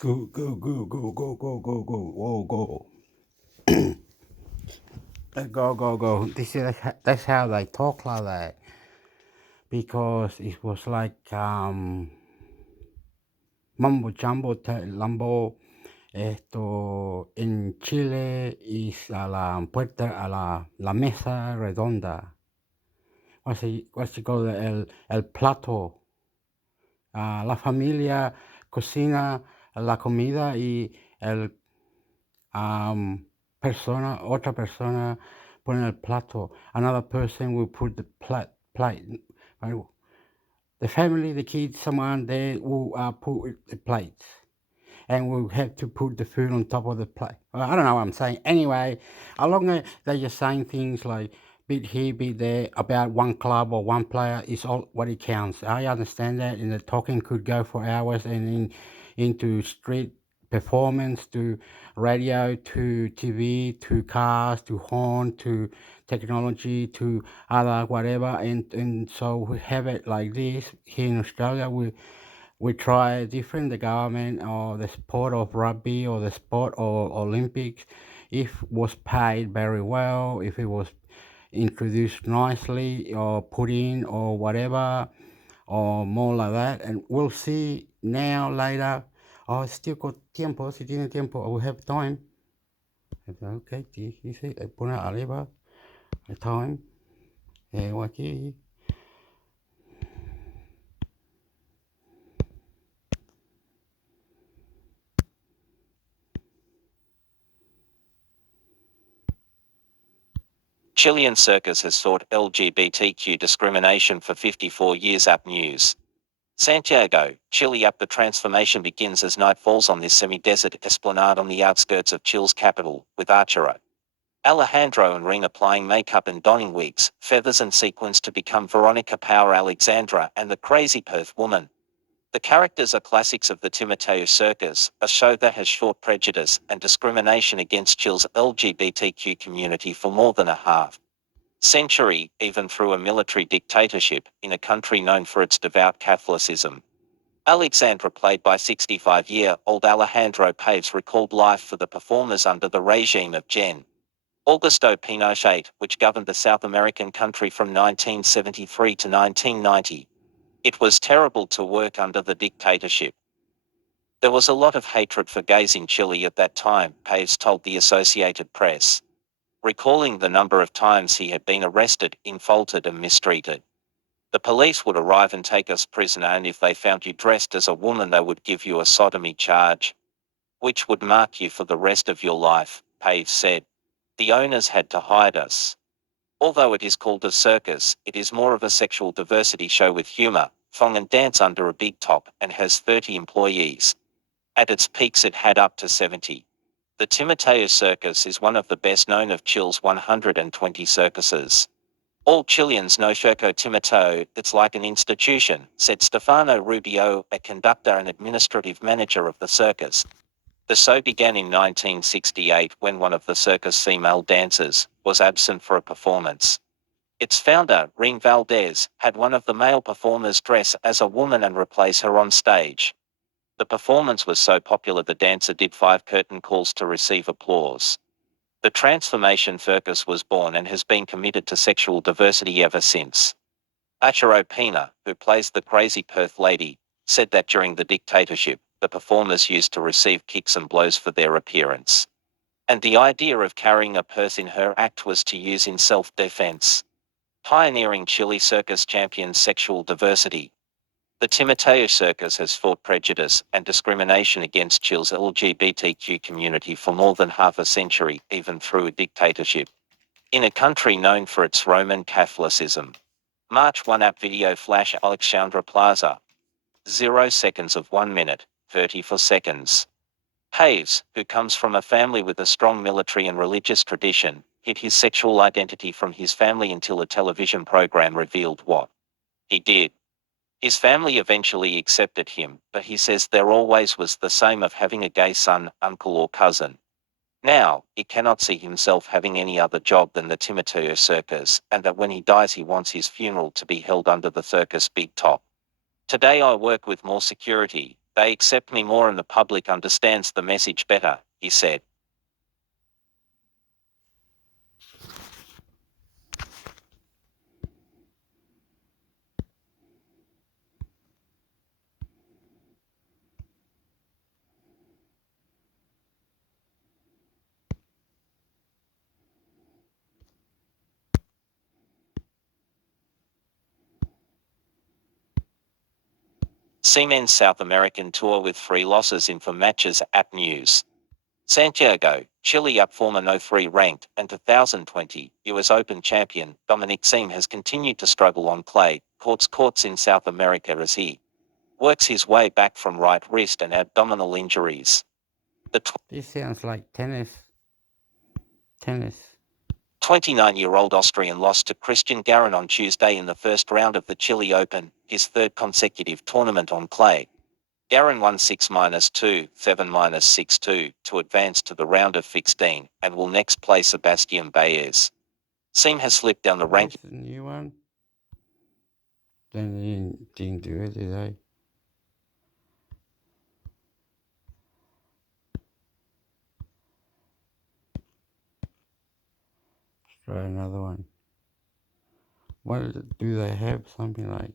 Go, go, go, go, go, go, go, go, whoa, go. Go, go, go. That's how they talk like that. Because it was like mumbo jumbo lambo. Esto en Chile es a la puerta, a la mesa redonda. What's it called? El plato. La familia cocina la comida y otra persona pone el plato. Another person will put the plate. The family, the kids, someone, they will put the plates. And we'll have to put the food on top of the plate. Well, I don't know what I'm saying. Anyway, along they're just saying things like beat here, beat there, about one club or one player is all what it counts. I understand that, and the talking could go for hours and into street performance, to radio, to TV, to cars, to horn, to technology, to other whatever, and so we have it like this here in Australia. We try different the government or the sport of rugby or the sport or Olympics, if was paid very well, if it was introduced nicely or put in or whatever or more like that, and we'll see now later. Oh, still got tiempo, si tiene tiempo, we have time. Okay, dice, pone arriba, time, aquí. Chilean circus has fought LGBTQ discrimination for 54 years. App News. Santiago, Chile. Up the transformation begins as night falls on this semi-desert esplanade on the outskirts of Chile's capital, with Archero, Alejandro and Ring applying makeup and donning wigs, feathers and sequins to become Veronica Power Alexandra and the Crazy Perth Woman. The characters are classics of the Timoteo Circus, a show that has fought prejudice and discrimination against Chile's LGBTQ community for more than a half century, even through a military dictatorship, in a country known for its devout Catholicism. Alexandra, played by 65-year-old Alejandro Paves, recalled life for the performers under the regime of Gen. Augusto Pinochet, which governed the South American country from 1973 to 1990. It was terrible to work under the dictatorship. There was a lot of hatred for gays in Chile at that time, Paves told the Associated Press, recalling the number of times he had been arrested, insulted and mistreated. The police would arrive and take us prisoner, and if they found you dressed as a woman they would give you a sodomy charge, which would mark you for the rest of your life, Paves said. The owners had to hide us. Although it is called a circus, it is more of a sexual diversity show with humor, song and dance under a big top, and has 30 employees. At its peaks it had up to 70. The Timoteo Circus is one of the best known of Chile's 120 circuses. All Chileans know Circo Timoteo, it's like an institution, said Stefano Rubio, a conductor and administrative manager of the circus. The show began in 1968 when one of the circus female dancers was absent for a performance. Its founder, Ring Valdez, had one of the male performers dress as a woman and replace her on stage. The performance was so popular the dancer did 5 curtain calls to receive applause. The Transformation Circus was born and has been committed to sexual diversity ever since. Achiro Pina, who plays the Crazy Perth Lady, said that during the dictatorship, the performers used to receive kicks and blows for their appearance. And the idea of carrying a purse in her act was to use in self-defense. Pioneering Chile circus champions sexual diversity. The Timoteo Circus has fought prejudice and discrimination against Chile's LGBTQ community for more than half a century, even through a dictatorship. In a country known for its Roman Catholicism. March 1 app video flash Alexandra Plaza. 0 seconds of 1 minute, 34 seconds. Paves, who comes from a family with a strong military and religious tradition, hid his sexual identity from his family until a television program revealed what he did. His family eventually accepted him, but he says there always was the same of having a gay son, uncle or cousin. Now, he cannot see himself having any other job than the Timoteo Circus, and that when he dies he wants his funeral to be held under the circus big top. Today I work with more security, they accept me more and the public understands the message better, he said. Seamen's South American tour with 3 losses in 4 matches. App News. Santiago, Chile. Up former No3 ranked and 2020 US Open champion Dominic Thiem has continued to struggle on clay courts in South America as he works his way back from right wrist and abdominal injuries. This sounds like tennis. 29-year-old Austrian lost to Christian Garin on Tuesday in the first round of the Chile Open, his third consecutive tournament on clay. Garin won 6-2, 7-6-2 to advance to the round of 16 and will next play Sebastian Baez. Siem has slipped down the ranking. That's the new one. Then they didn't do it, did they? Let's try another one. What do they have? Something like.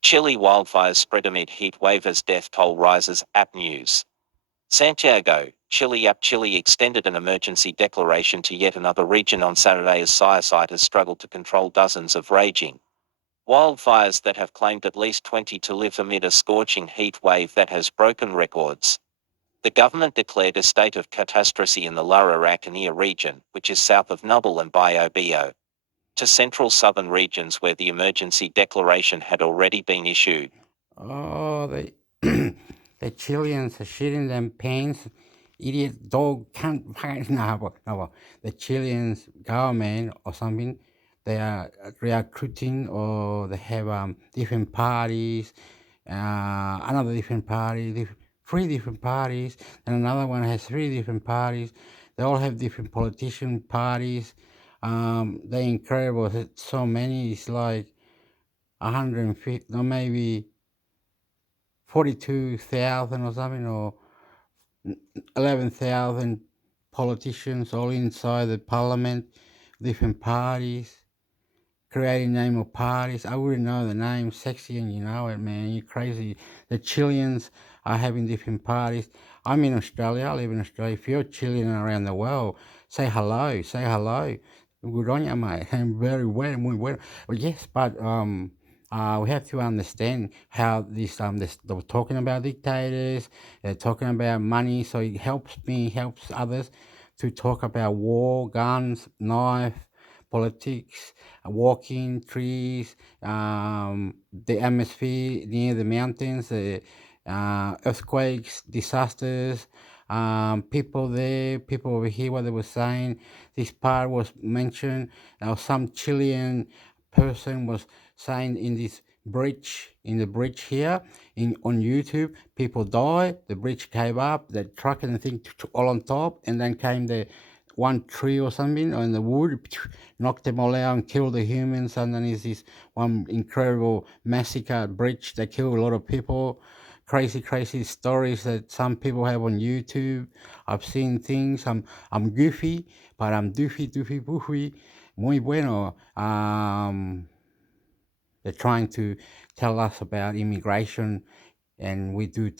Chile wildfires spread amid heat wave as death toll rises. App News. Santiago, Chile. Chile extended an emergency declaration to yet another region on Saturday as firefighters struggled to control dozens of raging wildfires that have claimed at least 20 to live amid a scorching heat wave that has broken records. The government declared a state of catastrophe in the La Araucanía region, which is south of Nubble and Biobío, to central southern regions where the emergency declaration had already been issued. Oh, the Chileans are shitting them pants. Idiot dog can't find no. The Chileans government or something, they are recruiting or they have different parties, another different party, three different parties, and another one has three different parties. They all have different politician parties. They're incredible. So many. It's like 150, no, maybe 42,000 or something, or 11,000 politicians all inside the parliament, different parties, creating name of parties. I wouldn't know the name, sexy, and you know it, man. You're crazy. The Chileans are having different parties. I'm in Australia. I live in Australia. If you're Chilean around the world, say hello. Say hello. Good on you, mate. And very well, muy well. Well, yes, but we have to understand how this they're talking about dictators, they're talking about money, so it helps me, helps others to talk about war, guns, knife, politics, walking, trees, the atmosphere near the mountains, earthquakes, disasters, people there, people over here, what they were saying. This part was mentioned. Some Chilean person was saying in this bridge, in the bridge here, on YouTube, people died, the bridge came up, the truck and the thing all on top, and then came the one tree or something on the wood, knocked them all out and killed the humans, and then there's this one incredible massacre bridge that killed a lot of people. Crazy stories that some people have on YouTube. I've seen things. I'm goofy, but I'm doofy, muy bueno. They're trying to tell us about immigration, and we do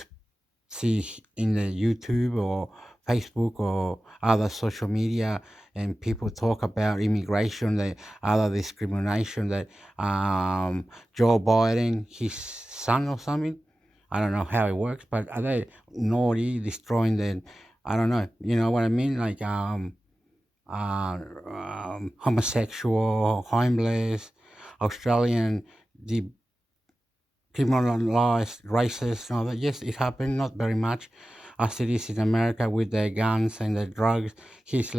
see in the YouTube or Facebook or other social media, and people talk about immigration, the other discrimination that Joe Biden, his son or something, I don't know how it works, but are they naughty, destroying the, I don't know, you know what I mean, like homosexual, homeless, Australian, decriminalized racists and all that. Yes, it happened, not very much as it is in America with their guns and the drugs. He's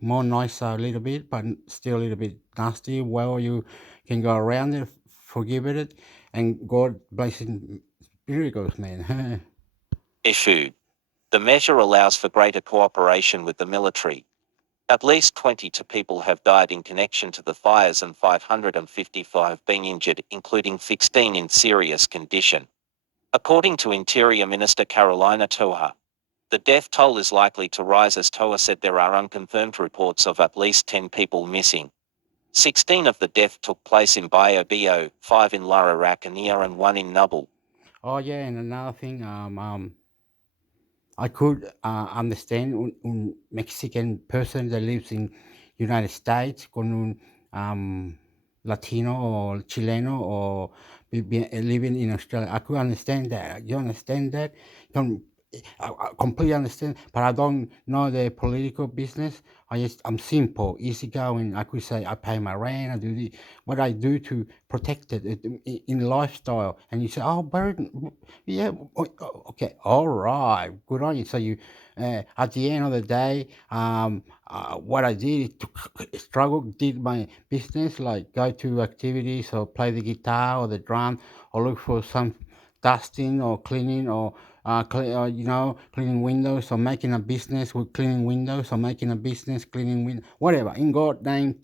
more nicer a little bit, but still a little bit nasty. Well, you can go around it, forgive it, and God blessing miracles, man. Issued. The measure allows for greater cooperation with the military. At least 22 people have died in connection to the fires and 555 been injured, including 16 in serious condition. According to Interior Minister Carolina Toa, the death toll is likely to rise as Toa said there are unconfirmed reports of at least 10 people missing. 16 of the death took place in Biobío, 5 in La Araucanía and 1 in Nubble. Oh yeah, and another thing, I could understand un Mexican person that lives in United States con un Latino or Chileno or living in Australia. I could understand that. You understand that? I completely understand, but I don't know the political business. I'm simple, easygoing. I could say I pay my rent. I do what I do to protect it in lifestyle. And you say, oh, burden, yeah, okay, all right, good on you. So you, at the end of the day, what I did is struggle, did my business, like go to activities or play the guitar or the drum or look for some dusting or cleaning or cleaning windows or making a business with cleaning windows or making a business cleaning windows, whatever. In God's name,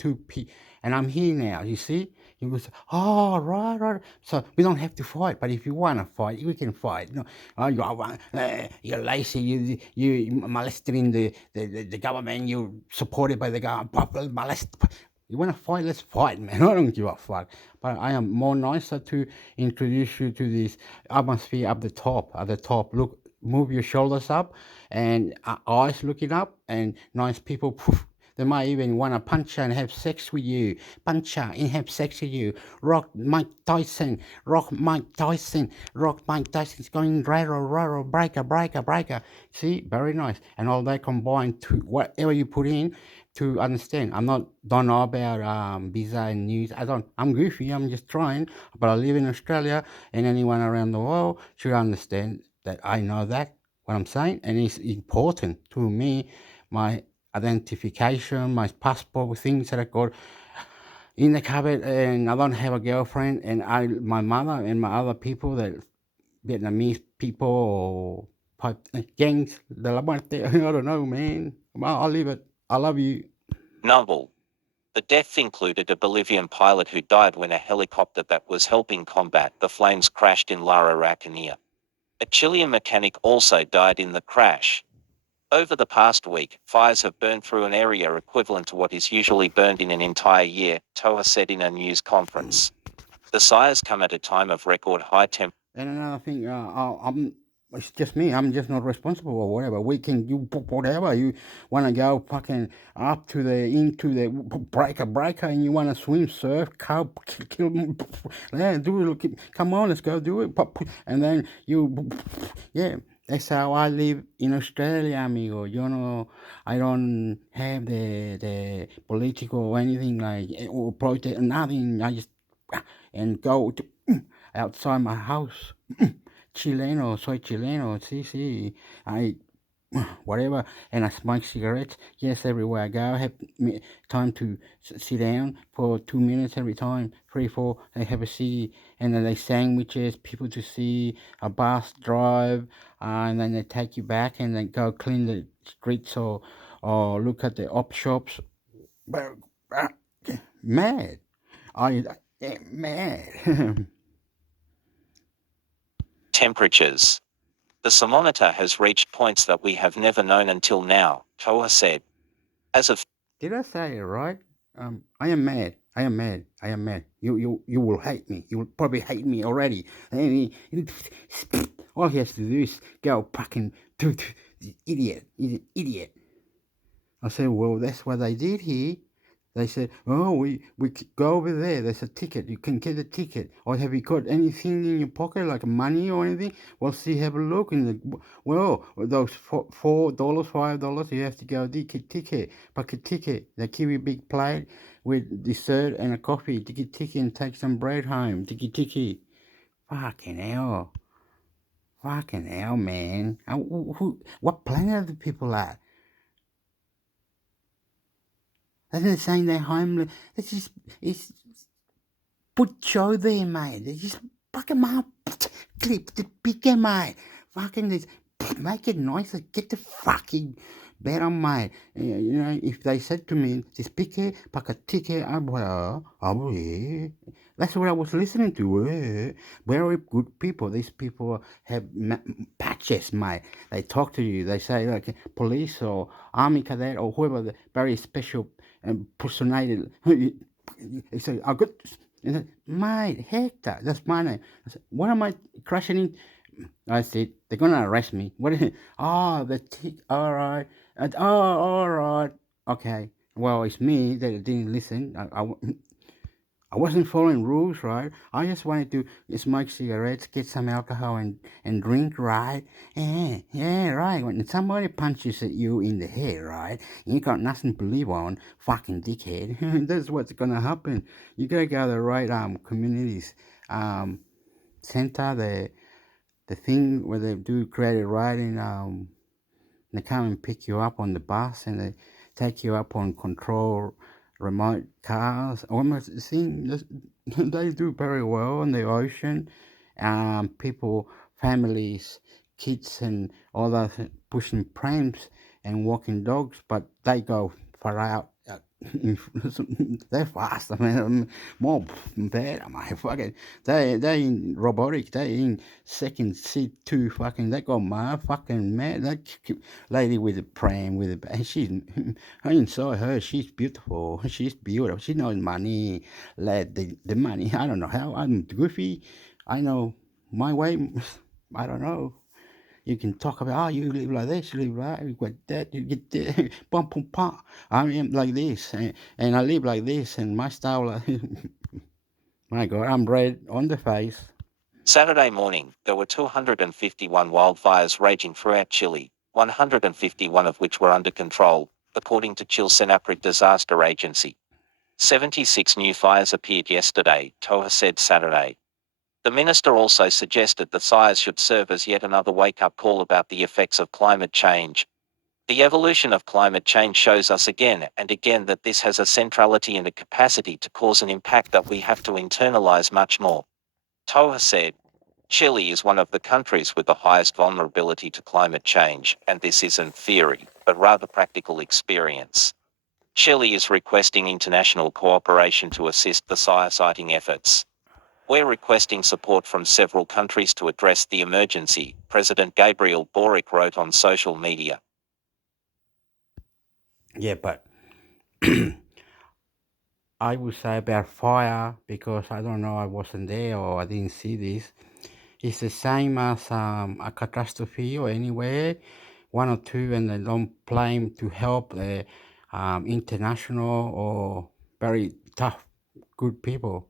and I'm here now. You see, he was, oh, right, right. So we don't have to fight, but if you want to fight, we can fight. No, you're lazy. You molesting the government. You're supported by the government. Molest. You want to fight? Let's fight, man. I don't give a fuck. But I am more nicer to introduce you to this atmosphere up the top. At the top, look, move your shoulders up and eyes looking up, and nice people. Poof, they might even want to punch and have sex with you. Punch her and have sex with you. Rock Mike Tyson. Rock Mike Tyson. Rock Mike Tyson's going rattle, breaker. See, very nice. And all that combined to whatever you put in to understand. Don't know about visa and news. I'm goofy. I'm just trying. But I live in Australia, and anyone around the world should understand that I know that what I'm saying, and it's important to me. My identification, my passport, things that I got in the cupboard, and I don't have a girlfriend, and my mother and my other people, that Vietnamese people or gangs de la muerte. I don't know, man. I'll leave it. I love you. Novel. The death included a Bolivian pilot who died when a helicopter that was helping combat the flames crashed in La Araucanía. A Chilean mechanic also died in the crash. Over the past week, fires have burned through an area equivalent to what is usually burned in an entire year, Toa said in a news conference. The fires come at a time of record high temperatures. And another thing, it's just me. I'm just not responsible or whatever. We can do whatever you want to go fucking up to into the breaker, and you want to swim, surf, kill, yeah, do it. Come on, let's go do it. And then yeah. That's how I live in Australia, amigo. You know, I don't have the political or anything like or protest, nothing. I just and go to outside my house. Chileno, soy chileno, sí, I, whatever, and I smoke cigarettes, yes, everywhere I go, I have time to sit down for 2 minutes every time, 3, 4, they have a city, and then they sandwiches, people to see, a bus drive, and then they take you back, and then go clean the streets, or look at the op shops, mad, I mad. Temperatures. The thermometer has reached points that we have never known until now, Toa said. As of Did I say it right? I am mad. You will hate me. You will probably hate me already. All he has to do is go fucking idiot. He's an idiot. I said, well, that's what they did here. They said, oh, we go over there. There's a ticket. You can get a ticket. Or have you got anything in your pocket, like money or anything? Well, see, have a look. Those $4, $5, you have to go ticket. Bucket ticket. They give you a big plate with dessert and a coffee. Ticket, and take some bread home. Ticket. Fucking hell. Fucking hell, man. What planet are the people at? They're saying they're homeless. It's put Joe there, mate. They just fucking clip the bigger, mate. Fucking this, make it nicer. Get the fucking better, mate. You know, if they said to me, this bigger, pack a ticket, that's what I was listening to. Very good people. These people have patches, mate. They talk to you. They say, like, police or army cadet or whoever, the very special personated. They say, I got, mate, Hector, that's my name. I said, what am I crashing in? I said, they're going to arrest me. What is it? Oh, all right. All right. Okay. Well, it's me that didn't listen. I wasn't following rules, right? I just wanted to smoke cigarettes, get some alcohol, and drink, right? Yeah, right. When somebody punches at you in the head, right, you got nothing to live on, fucking dickhead. That's what's gonna happen. You gotta go to the right communities center, the thing where they do creative writing. They come and pick you up on the bus and they take you up on control remote cars. Almost thing they do very well on the ocean. People, families, kids, and all that pushing prams and walking dogs, but they go far out. They're fast. I mean, more better, mate. Fucking, they in robotic. They in second seat too. Fucking, they got mad. Fucking mad. That lady with the pram with the, and she's, I saw her. She's beautiful. She's beautiful. She knows money. Like the money. I don't know how. I'm goofy. I know my way. I don't know. You can talk about, oh, you live like this, you live like that, you got that, you get that, pum, pum, pum. I am like this, and I live like this, and my style, my God, I'm red on the face. Saturday morning, there were 251 wildfires raging throughout Chile, 151 of which were under control, according to Chile Senapred Disaster Agency. 76 new fires appeared yesterday, Toha said Saturday. The minister also suggested the fires should serve as yet another wake-up call about the effects of climate change. The evolution of climate change shows us again and again that this has a centrality and a capacity to cause an impact that we have to internalize much more. Toha said, Chile is one of the countries with the highest vulnerability to climate change, and this isn't theory, but rather practical experience. Chile is requesting international cooperation to assist the firefighting efforts. We're requesting support from several countries to address the emergency, President Gabriel Boric wrote on social media. Yeah, but I would say about fire, because I don't know, I wasn't there or I didn't see this. It's the same as a catastrophe or anywhere, one or two, and they don't claim to help the international or very tough, good people.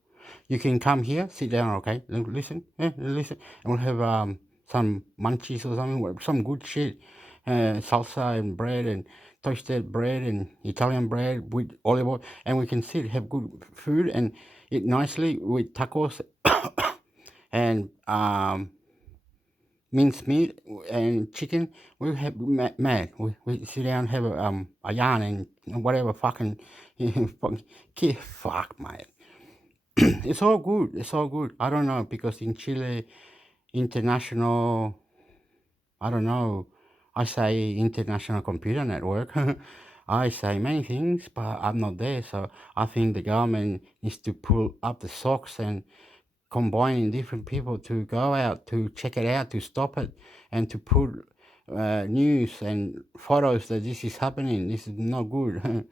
You can come here, sit down, okay? Listen, listen, and we'll have some munchies or something, some good shit, salsa and bread and toasted bread and Italian bread with olive oil, and we can sit, have good food, and eat nicely with tacos and minced meat and chicken. We have mad. We sit down, have a yarn and whatever fucking fuck, mate. It's all good. It's all good. I don't know, because in Chile, international, I don't know. I say International Computer Network. I say many things, but I'm not there. So I think the government needs to pull up the socks and combining different people to go out to check it out, to stop it, and to put news and photos that this is happening. This is not good.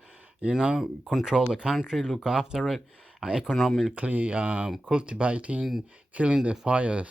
Control the country, look after it, economically cultivating, killing the fires.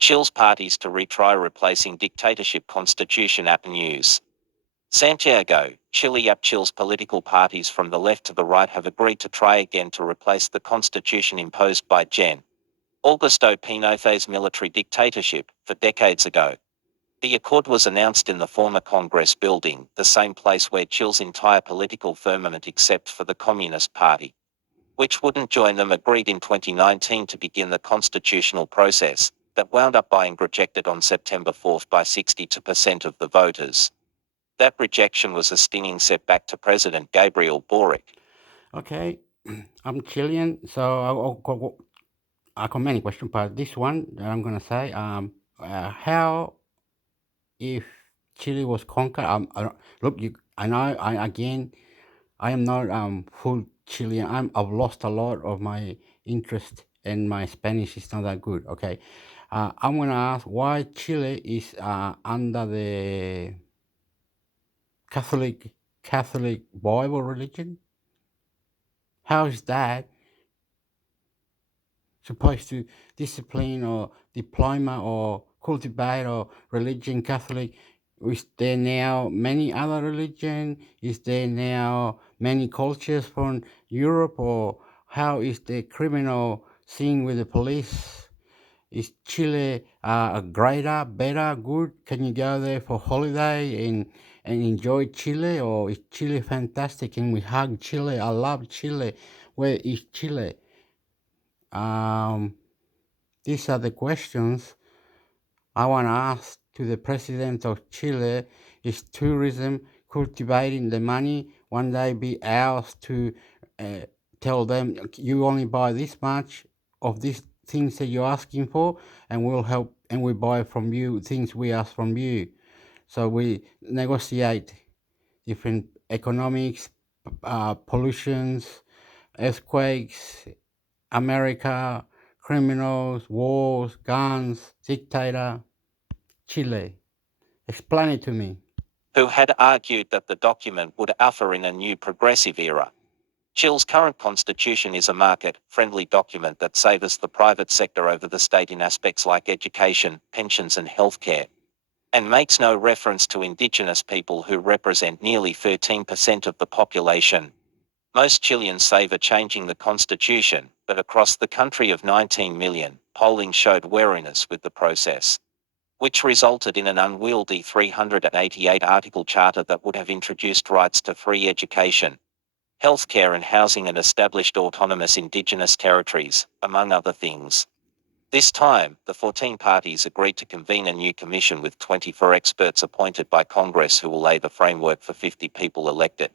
Chile's parties to retry replacing dictatorship constitution app news. Santiago, Chile. Chile's political parties from the left to the right have agreed to try again to replace the constitution imposed by Gen. Augusto Pinochet's military dictatorship, for decades ago. The accord was announced in the former Congress building, the same place where Chile's entire political firmament except for the Communist Party, which wouldn't join them, agreed in 2019 to begin the constitutional process, that wound up being rejected on September 4th by 62% of the voters. That rejection was a stinging setback to President Gabriel Boric. Okay, I'm Chilean, so I got many questions, but this one that I'm gonna say, how if Chile was conquered? Look, I know. I am not full Chilean. I've lost a lot of my interest, and my Spanish is not that good. Okay, I'm going to ask why Chile is under the Catholic Bible religion. How is that supposed to discipline or diploma or cultivate or religion Catholic? Is there now many other religion? Is there now many cultures from Europe? Or how is the criminal scene with the police? Is Chile greater, better, good? Can you go there for holiday and enjoy Chile? Or is Chile fantastic and we hug Chile? I love Chile. Where is Chile? These are the questions I want to ask to the president of Chile. Is tourism cultivating the money one day be ours to tell them you only buy this much of these things that you're asking for, and we'll help and we buy from you things we ask from you. So we negotiate different economics, pollutions, earthquakes, America, criminals, wars, guns, dictator, Chile. Explain it to me. Who had argued that the document would usher in a new progressive era. Chile's current constitution is a market-friendly document that savors the private sector over the state in aspects like education, pensions and healthcare, and makes no reference to indigenous people who represent nearly 13% of the population. Most Chileans favor changing the constitution, but across the country of 19 million, polling showed wariness with the process, which resulted in an unwieldy 388-article charter that would have introduced rights to free education, healthcare and housing and established autonomous indigenous territories, among other things. This time, the 14 parties agreed to convene a new commission with 24 experts appointed by Congress who will lay the framework for 50 people elected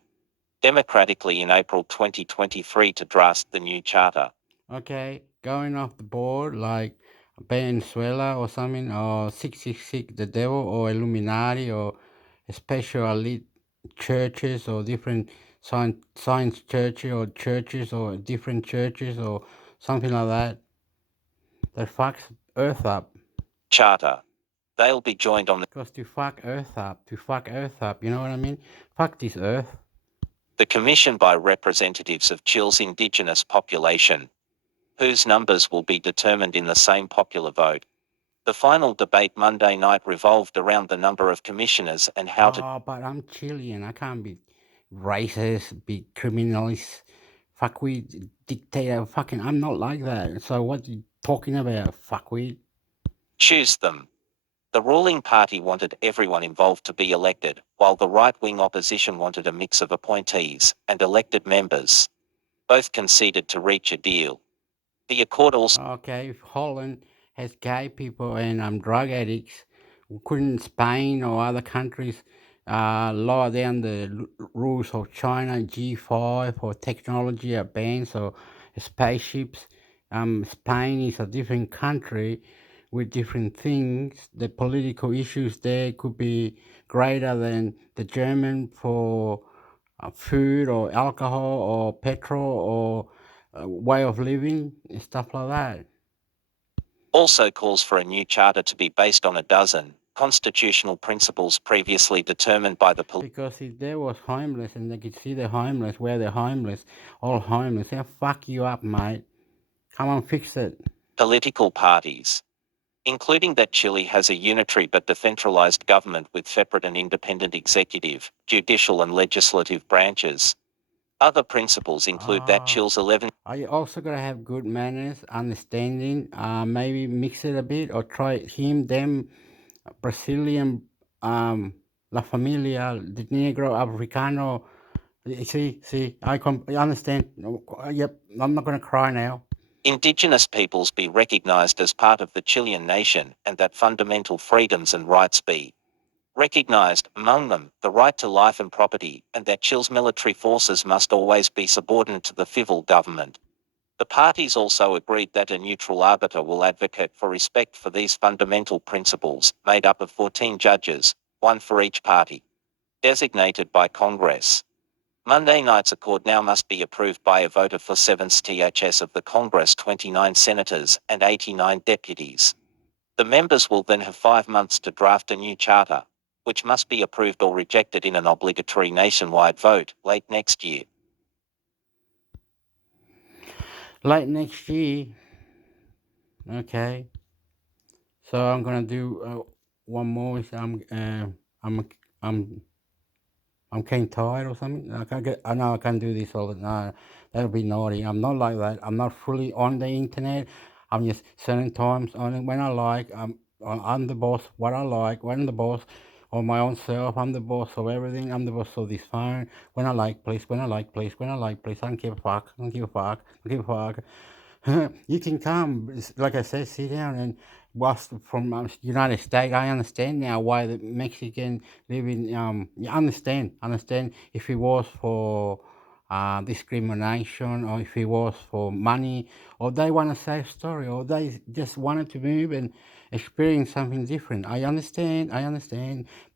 democratically in April 2023 to draft the new charter. Okay, going off the board like Venezuela or something, or 666, the devil, or Illuminati, or special elite churches, or different science churches, or different churches, or something like that fucks Earth up. Charter. They'll be joined on the... Because to fuck Earth up, you know what I mean? Fuck this Earth. The commission by representatives of Chile's indigenous population, whose numbers will be determined in the same popular vote. The final debate Monday night revolved around the number of commissioners and how to... Oh, but I'm Chilean. I can't be racist, be criminalist, fuckweed, dictator, fucking... I'm not like that. So what are you talking about, fuckweed? choose them. The ruling party wanted everyone involved to be elected, while the right-wing opposition wanted a mix of appointees and elected members. Both conceded to reach a deal. The accord also... Okay, if Holland has gay people and drug addicts, couldn't Spain or other countries lower down the rules of China, G5, or technology advance, or spaceships? Spain is a different country with different things. The political issues there could be greater than the German for food or alcohol or petrol or way of living and stuff like that. Also calls for a new charter to be based on a dozen constitutional principles previously determined by the... Because if there was homeless and they could see the homeless, where they're homeless, all homeless, they'll fuck you up, mate. Come on, fix it. Political parties, including that Chile has a unitary but decentralized government with separate and independent executive, judicial and legislative branches. Other principles include that Chile's 11... Are you also going to have good manners, understanding, maybe mix it a bit, or try him, them, Brazilian, La Familia, the Negro, Africano. See, I understand. Yep, I'm not going to cry now. Indigenous peoples be recognized as part of the Chilean nation and that fundamental freedoms and rights be recognized, among them, the right to life and property, and that Chile's military forces must always be subordinate to the civil government. The parties also agreed that a neutral arbiter will advocate for respect for these fundamental principles, made up of 14 judges, one for each party, designated by Congress. Monday night's accord now must be approved by a vote of 4/7 of the Congress, 29 senators and 89 deputies. The members will then have 5 months to draft a new charter, which must be approved or rejected in an obligatory nationwide vote late next year. Late next year. Okay. So I'm gonna do one more. I'm getting tired or something. I know I can't do this all the time. That'll be naughty. I'm not like that. I'm not fully on the internet. I'm just certain times only when I like. I'm the boss. What I like. When I'm the boss of my own self. I'm the boss of everything. I'm the boss of this phone. When I like, please. When I like, please. When I like, please. I don't give a fuck. I don't give a fuck. I don't give a fuck. You can come, like I said, sit down and whilst from United States, I understand now why the Mexican live in. You understand if it was for discrimination or if it was for money or they want to say a story or they just wanted to move and experience something different. I understand,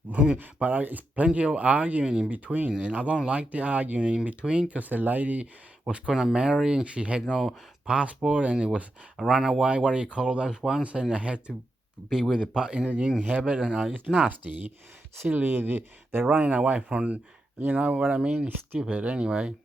but it's plenty of arguing in between, and I don't like the arguing in between because the lady was gonna marry and she had no passport and it was a runaway. What do you call those ones? And they had to be with the in the inhabit, and it's nasty, silly. They're running away from. You know what I mean? It's stupid. Anyway.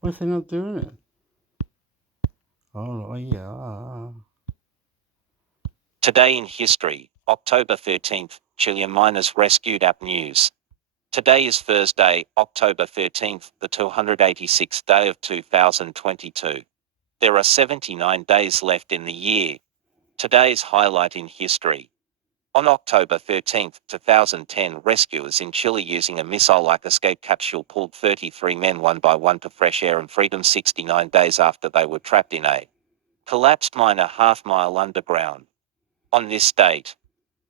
What's they not doing it? Oh yeah. Today in history, October 13th, Chilean miners rescued. App News. Today is Thursday, October 13th, the 286th day of 2022. There are 79 days left in the year. Today's highlight in history. On October 13, 2010, rescuers in Chile using a missile-like escape capsule pulled 33 men one by one to fresh air and freedom 69 days after they were trapped in a collapsed mine a half-mile underground. On this date,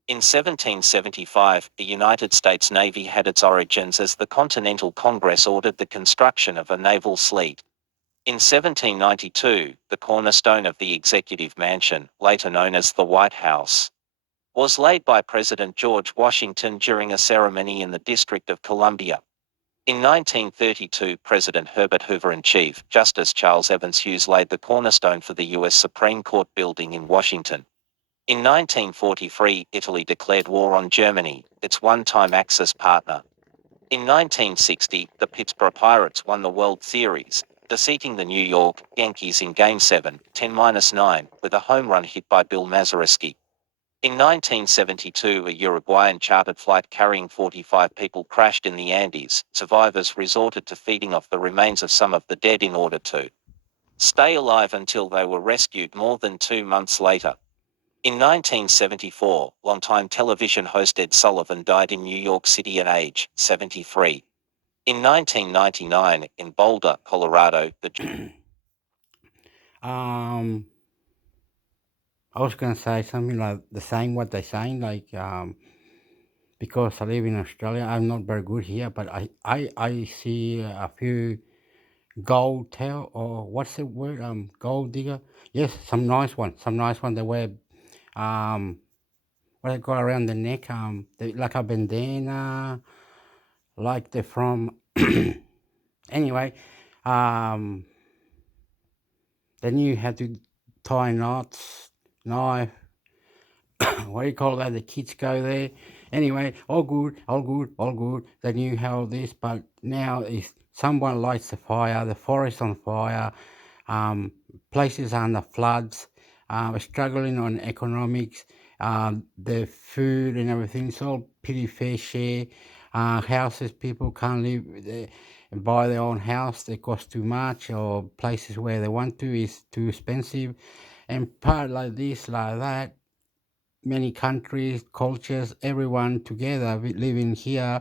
in 1775, the United States Navy had its origins as the Continental Congress ordered the construction of a naval fleet. In 1792, the cornerstone of the Executive Mansion, later known as the White House, was laid by President George Washington during a ceremony in the District of Columbia. In 1932, President Herbert Hoover and Chief Justice Charles Evans Hughes laid the cornerstone for the U.S. Supreme Court building in Washington. In 1943, Italy declared war on Germany, its one-time Axis partner. In 1960, the Pittsburgh Pirates won the World Series, defeating the New York Yankees in Game 7, 10-9, with a home run hit by Bill Mazeroski. In 1972, a Uruguayan chartered flight carrying 45 people crashed in the Andes. Survivors resorted to feeding off the remains of some of the dead in order to stay alive until they were rescued more than 2 months later. In 1974, longtime television host Ed Sullivan died in New York City at age 73. In 1999, in Boulder, Colorado, I was gonna say something like the same what they're saying, like because I live in Australia, I'm not very good here, but I see a few gold tail or what's the word? Gold digger. Yes, some nice one. They wear what they got around the neck, they, like a bandana, like they're from anyway, they knew how to tie knots, knife, what do you call that? The kids go there. Anyway, all good. They knew how this, but now if someone lights the fire, the forest on fire, places are under floods, struggling on economics, the food and everything. It's all pretty fair share. Houses, people can't live there and buy their own house. They cost too much, or places where they want to is too expensive. And part like this, like that, many countries, cultures, everyone together living here.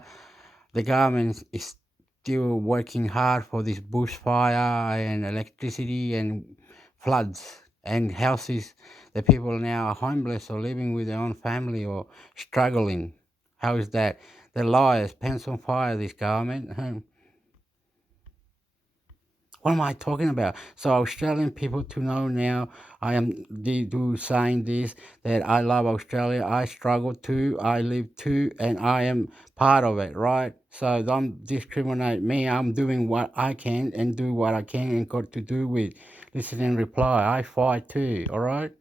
The government is still working hard for this bushfire and electricity and floods and houses. The people now are homeless or living with their own family or struggling. How is that? They're liars, pants on fire, this government. What am I talking about? So Australian people to know now, I am saying this, that I love Australia. I struggle too. I live too, and I am part of it, right? So don't discriminate me. I'm doing what I can and do what I can and got to do with listen and reply. I fight too, all right?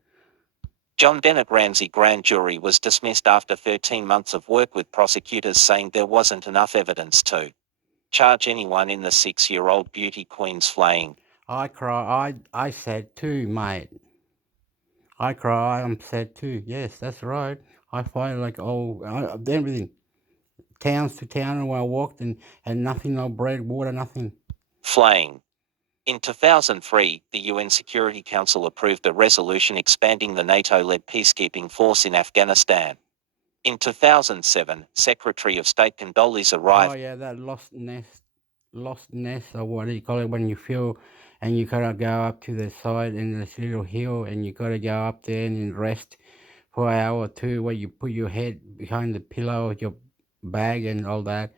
John Bennett Ramsey grand jury was dismissed after 13 months of work with prosecutors saying there wasn't enough evidence to charge anyone in the 6-year-old beauty queen's flaying. I cry. I said too, mate. I cry. I'm sad too. Yes, that's right. I fight like everything. Towns to town, and I walked and nothing, no bread, water, nothing. Flaying. In 2003, the UN Security Council approved a resolution expanding the NATO-led peacekeeping force in Afghanistan. In 2007, Secretary of State Condoleezza Rice. Oh yeah, that lost nest, or what do you call it when you feel, and you gotta go up to the side and this little hill, and you gotta go up there and rest for an hour or two, where you put your head behind the pillow of your bag and all that.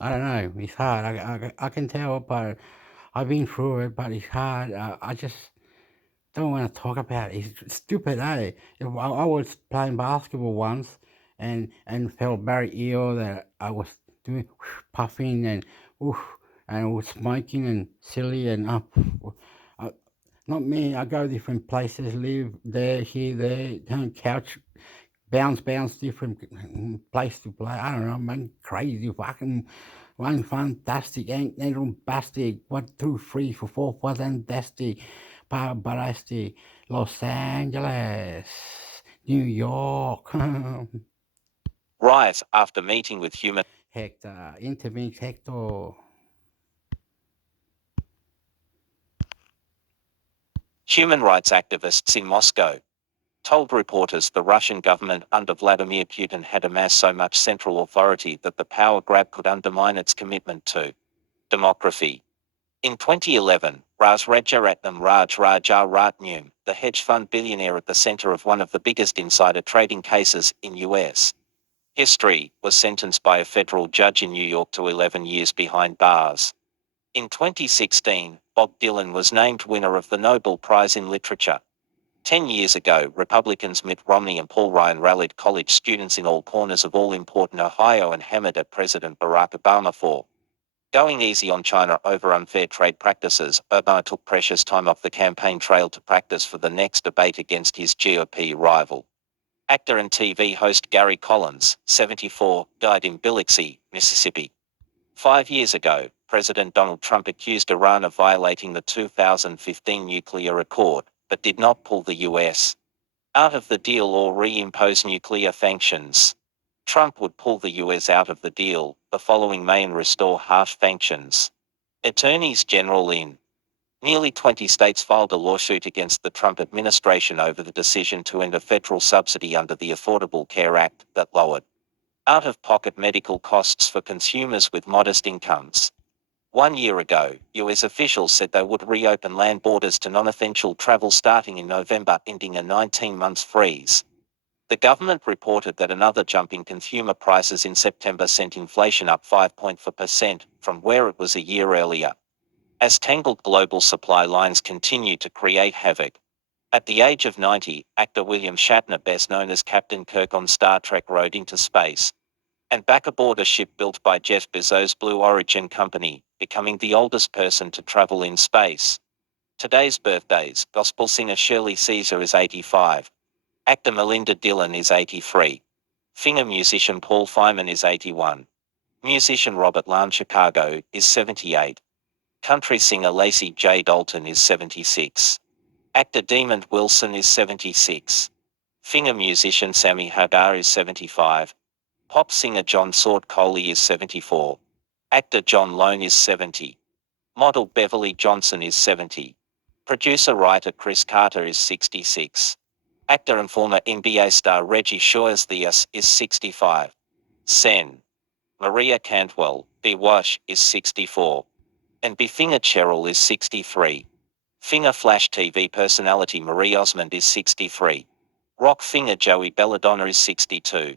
I don't know. It's hard. I can tell, but I've been through it. But it's hard. I just don't want to talk about it. It's stupid, eh? I was playing basketball once, and felt very ill that I was doing puffing and was smoking and silly and not me. I go different places, live there, here, there, couch. Bounce, different place to play. I don't know, man. Crazy, fucking, one fantastic, ain't bombastic. 1, 2, 3, 4, fantastic, ballistic. Los Angeles, New York. Rice, after meeting with human Hector, intermix, hector. Human rights activists in Moscow told reporters the Russian government under Vladimir Putin had amassed so much central authority that the power grab could undermine its commitment to democracy. In 2011, Raj Rajaratnam Rajaratnam, the hedge fund billionaire at the center of one of the biggest insider trading cases in U.S. history, was sentenced by a federal judge in New York to 11 years behind bars. In 2016, Bob Dylan was named winner of the Nobel Prize in Literature. 10 years ago, Republicans Mitt Romney and Paul Ryan rallied college students in all corners of all-important Ohio and hammered at President Barack Obama for going easy on China over unfair trade practices. Obama took precious time off the campaign trail to practice for the next debate against his GOP rival. Actor and TV host Gary Collins, 74, died in Biloxi, Mississippi. 5 years ago, President Donald Trump accused Iran of violating the 2015 nuclear accord, but did not pull the U.S. out of the deal or reimpose nuclear sanctions. Trump would pull the U.S. out of the deal the following May and restore harsh sanctions. Attorneys general in nearly 20 states filed a lawsuit against the Trump administration over the decision to end a federal subsidy under the Affordable Care Act that lowered out-of-pocket medical costs for consumers with modest incomes. 1 year ago, U.S. officials said they would reopen land borders to non-essential travel starting in November, ending a 19-month freeze. The government reported that another jump in consumer prices in September sent inflation up 5.4% from where it was a year earlier. As tangled global supply lines continue to create havoc. At the age of 90, actor William Shatner, best known as Captain Kirk on Star Trek, rode into space and back aboard a ship built by Jeff Bezos' Blue Origin company, becoming the oldest person to travel in space. Today's birthdays: gospel singer Shirley Caesar is 85. Actor Melinda Dillon is 83. Singer musician Paul Feynman is 81. Musician Robert Lane Chicago is 78. Country singer Lacey J. Dalton is 76. Actor Demond Wilson is 76. Singer musician Sammy Hagar is 75. Pop singer John Sword Coley is 74. Actor John Lone is 70. Model Beverly Johnson is 70. Producer-writer Chris Carter is 66. Actor and former NBA star Reggie Shaw-Theus is 65. Sen. Maria Cantwell, B. Wash, is 64. And B. Finger Cheryl is 63. Finger Flash TV personality Marie Osmond is 63. Rock Finger Joey Belladonna is 62.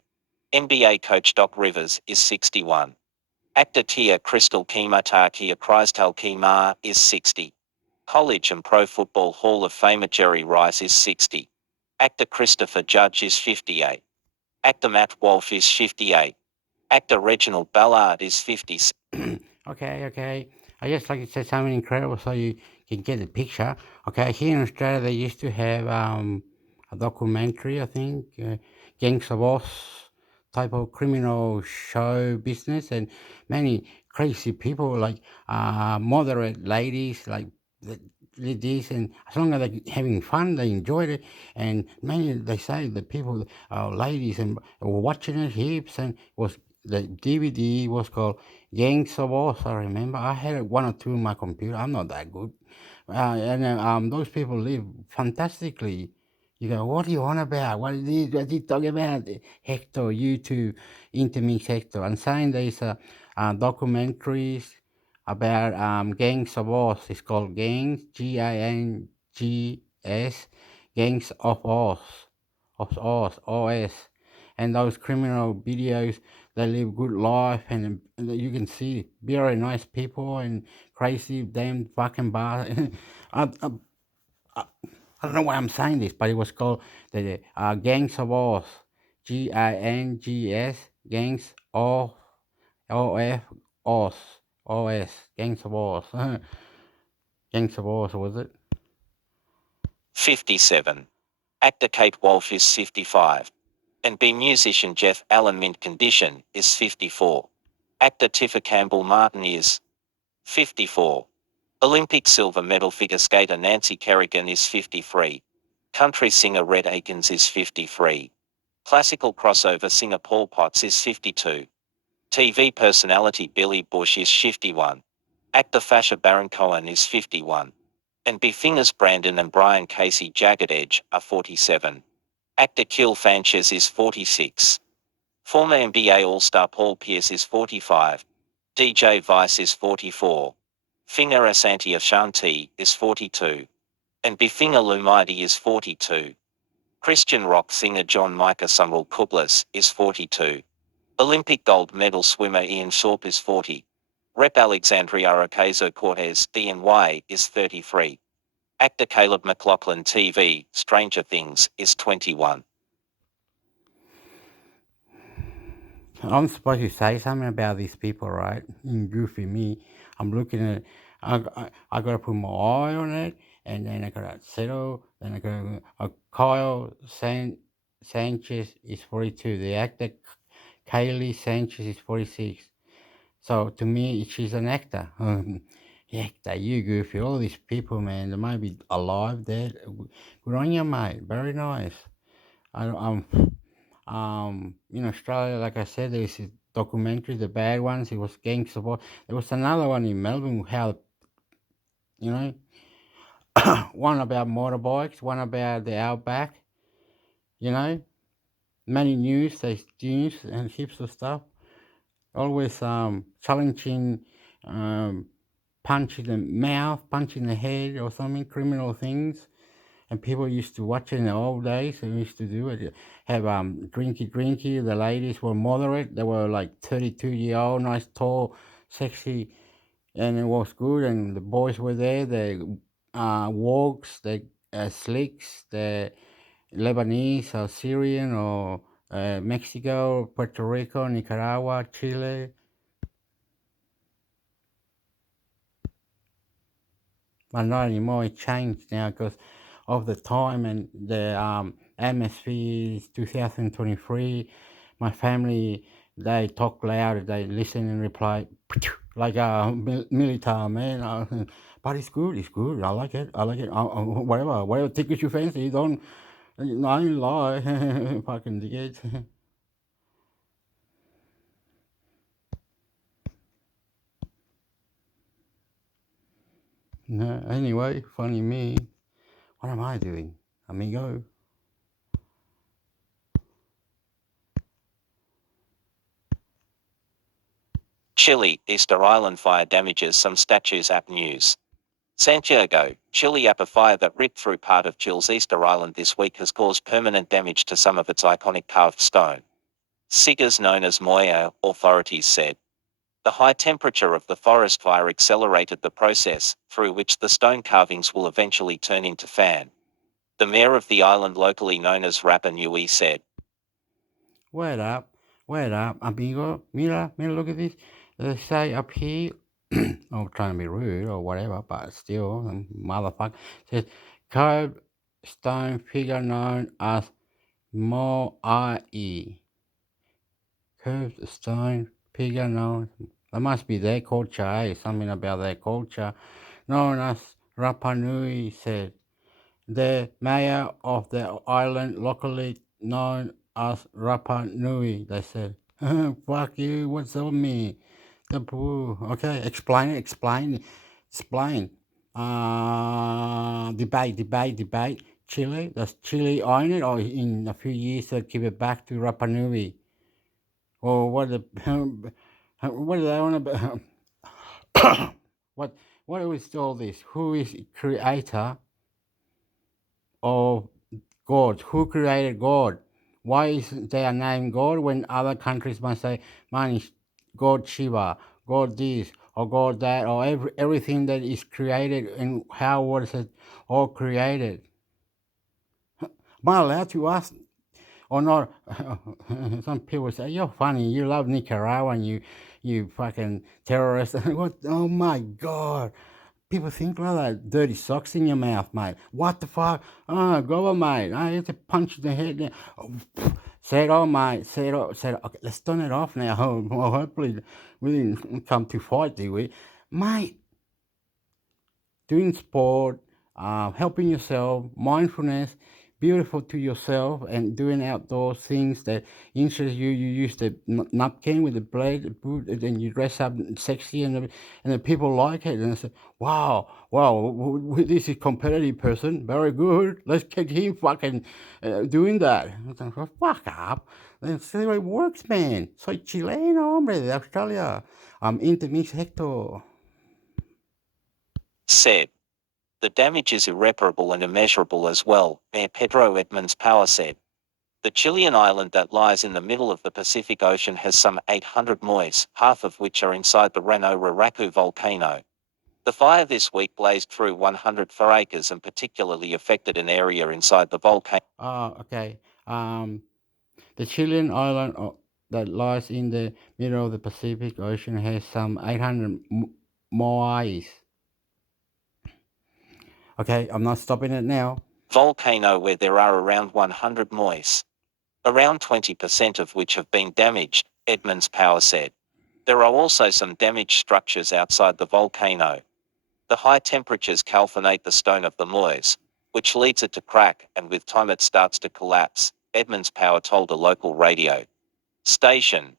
NBA coach Doc Rivers is 61. Actor Tia Crystal Kimatar Kia Chrystal Kimar is 60. College and Pro Football Hall of Famer Jerry Rice is 60. Actor Christopher Judge is 58. Actor Matt Wolf is 58. Actor Reginald Ballard is 50. Okay. I just like to say something incredible so you can get the picture. Okay, here in Australia they used to have a documentary, I think, Gangs of Oz type of criminal show business, and many crazy people like moderate ladies like did this, and as long as they're having fun, they enjoyed it, and many they say the people, ladies, and were watching it heaps, and was the DVD was called Gangs of Oz. I remember I had one or two in my computer. I'm not that good, and those people live fantastically. You go, what are you on about? What is he talking about? Hector, YouTube, intermix Hector. I'm saying there's documentaries about Gangs of Oz. It's called Gangs, Gangs, Gangs of Oz, OS. And those criminal videos, they live good life, and you can see very nice people and crazy damn fucking bar. I don't know why I'm saying this, but it was called the Gangs of Oz, Gangs, Gangs of OF, Oz, OS, Gangs of Oz, Gangs of Oz, was it? 57. Actor Kate Wolf is 55. And B musician Jeff Allen Mint Condition is 54. Actor Tiffa Campbell Martin is 54. Olympic silver medal figure skater Nancy Kerrigan is 53. Country singer Red Akins is 53. Classical crossover singer Paul Potts is 52. TV personality Billy Bush is 51. Actor Fasha Baron Cohen is 51. And B Fingers Brandon and Brian Casey Jagged Edge are 47. Actor Kill Fanches is 46. Former NBA All-Star Paul Pierce is 45. DJ Vice is 44. Finger Asante Ashanti is 42. And Bifinga Lumaidi is 42. Christian rock singer John Micah Sumrall Kublis is 42. Olympic gold medal swimmer Ian Thorpe is 40. Rep Alexandria Ocasio-Cortez DNY is 33. Actor Caleb McLaughlin TV, Stranger Things, is 21. I'm supposed to say something about these people, right? Goofy me. I'm looking at. I gotta put my eye on it, and then I gotta settle. Then I gotta. Kyle Sanchez is 42. The actor Kaylee Sanchez is 46. So to me, she's an actor. Actor, you goofy. All these people, man, they might be alive, dead. Good on you, mate. Very nice. In Australia, like I said, there's a documentary, the bad ones. It was Gangs of War. There was another one in Melbourne, how, you know, one about motorbikes, one about the outback, you know, many news, there's news and heaps of stuff. Always challenging, punch in the mouth, punch in the head or something, criminal things. And people used to watch it in the old days. They used to do it. Have drinky. The ladies were moderate. They were like 32-year-old, nice, tall, sexy, and it was good. And the boys were there. The Wogs, the Slicks, the Lebanese or Syrian or Mexico, Puerto Rico, Nicaragua, Chile. But not anymore. It changed now because of the time and the atmosphere is 2023. My family, they talk loud, they listen and reply like a military man. But it's good. I like it. Whatever tickets you fancy. Don't, I ain't lie. Fucking tickets. No, anyway, funny me. What am I doing, amigo? Chile, Easter Island fire damages some statues. App News. Santiago, Chile. A fire that ripped through part of Chile's Easter Island this week has caused permanent damage to some of its iconic carved stone. Figures known as moya, authorities said. The high temperature of the forest fire accelerated the process, through which the stone carvings will eventually turn into fan. The mayor of the island, locally known as Rapa Nui, said, Wait up, amigo. Mira, look at this. They say up here, I'm trying to be rude or whatever, but still, motherfucker. Says, carved stone figure known as Moai. Curved stone figure known. That must be their culture, eh? Something about their culture. Known as Rapa Nui said. The mayor of the island, locally known as Rapa Nui, they said. Fuck you, what's up me? The poo. Okay, explain. Debate. Chile, does Chile own it, or in a few years they'll give it back to Rapa Nui? Or what do they want about? What is all this? Who is creator of God? Who created God? Why isn't there a name God when other countries must say, man, it's God Shiva, God this, or God that, or everything that is created, and how was it all created? Am I allowed to ask or not? Some people say, you're funny, you love Nicaragua, and you fucking terrorist. What? Oh my God. People think like that. Dirty socks in your mouth, mate. What the fuck? Oh, go on, mate. I have to punch in the head. Oh, say it all, mate. Say it all. Okay, let's turn it off now. Well, hopefully we didn't come to fight, did we? Mate, doing sport, helping yourself, mindfulness, beautiful to yourself, and doing outdoor things that interest you. You use the napkin with the blade, and then you dress up sexy, and the people like it. And I say, wow, this is competitive person, very good. Let's get him fucking doing that. I said, fuck up. That's the way it works, man. Soy chileno, hombre, de Australia. Intermix hector. said. The damage is irreparable and immeasurable as well, Mayor Pedro Edmonds Power said. The Chilean island that lies in the middle of the Pacific Ocean has some 800 mois, half of which are inside the Rano Raraku volcano. The fire this week blazed through 104 acres and particularly affected an area inside the volcano. Okay. The Chilean island that lies in the middle of the Pacific Ocean has some 800 moais. Okay, I'm not stopping it now. Volcano where there are around 100 mois. Around 20% of which have been damaged, Edmonds Power said. There are also some damaged structures outside the volcano. The high temperatures calcinate the stone of the moais, which leads it to crack, and with time it starts to collapse, Edmonds Power told a local radio station.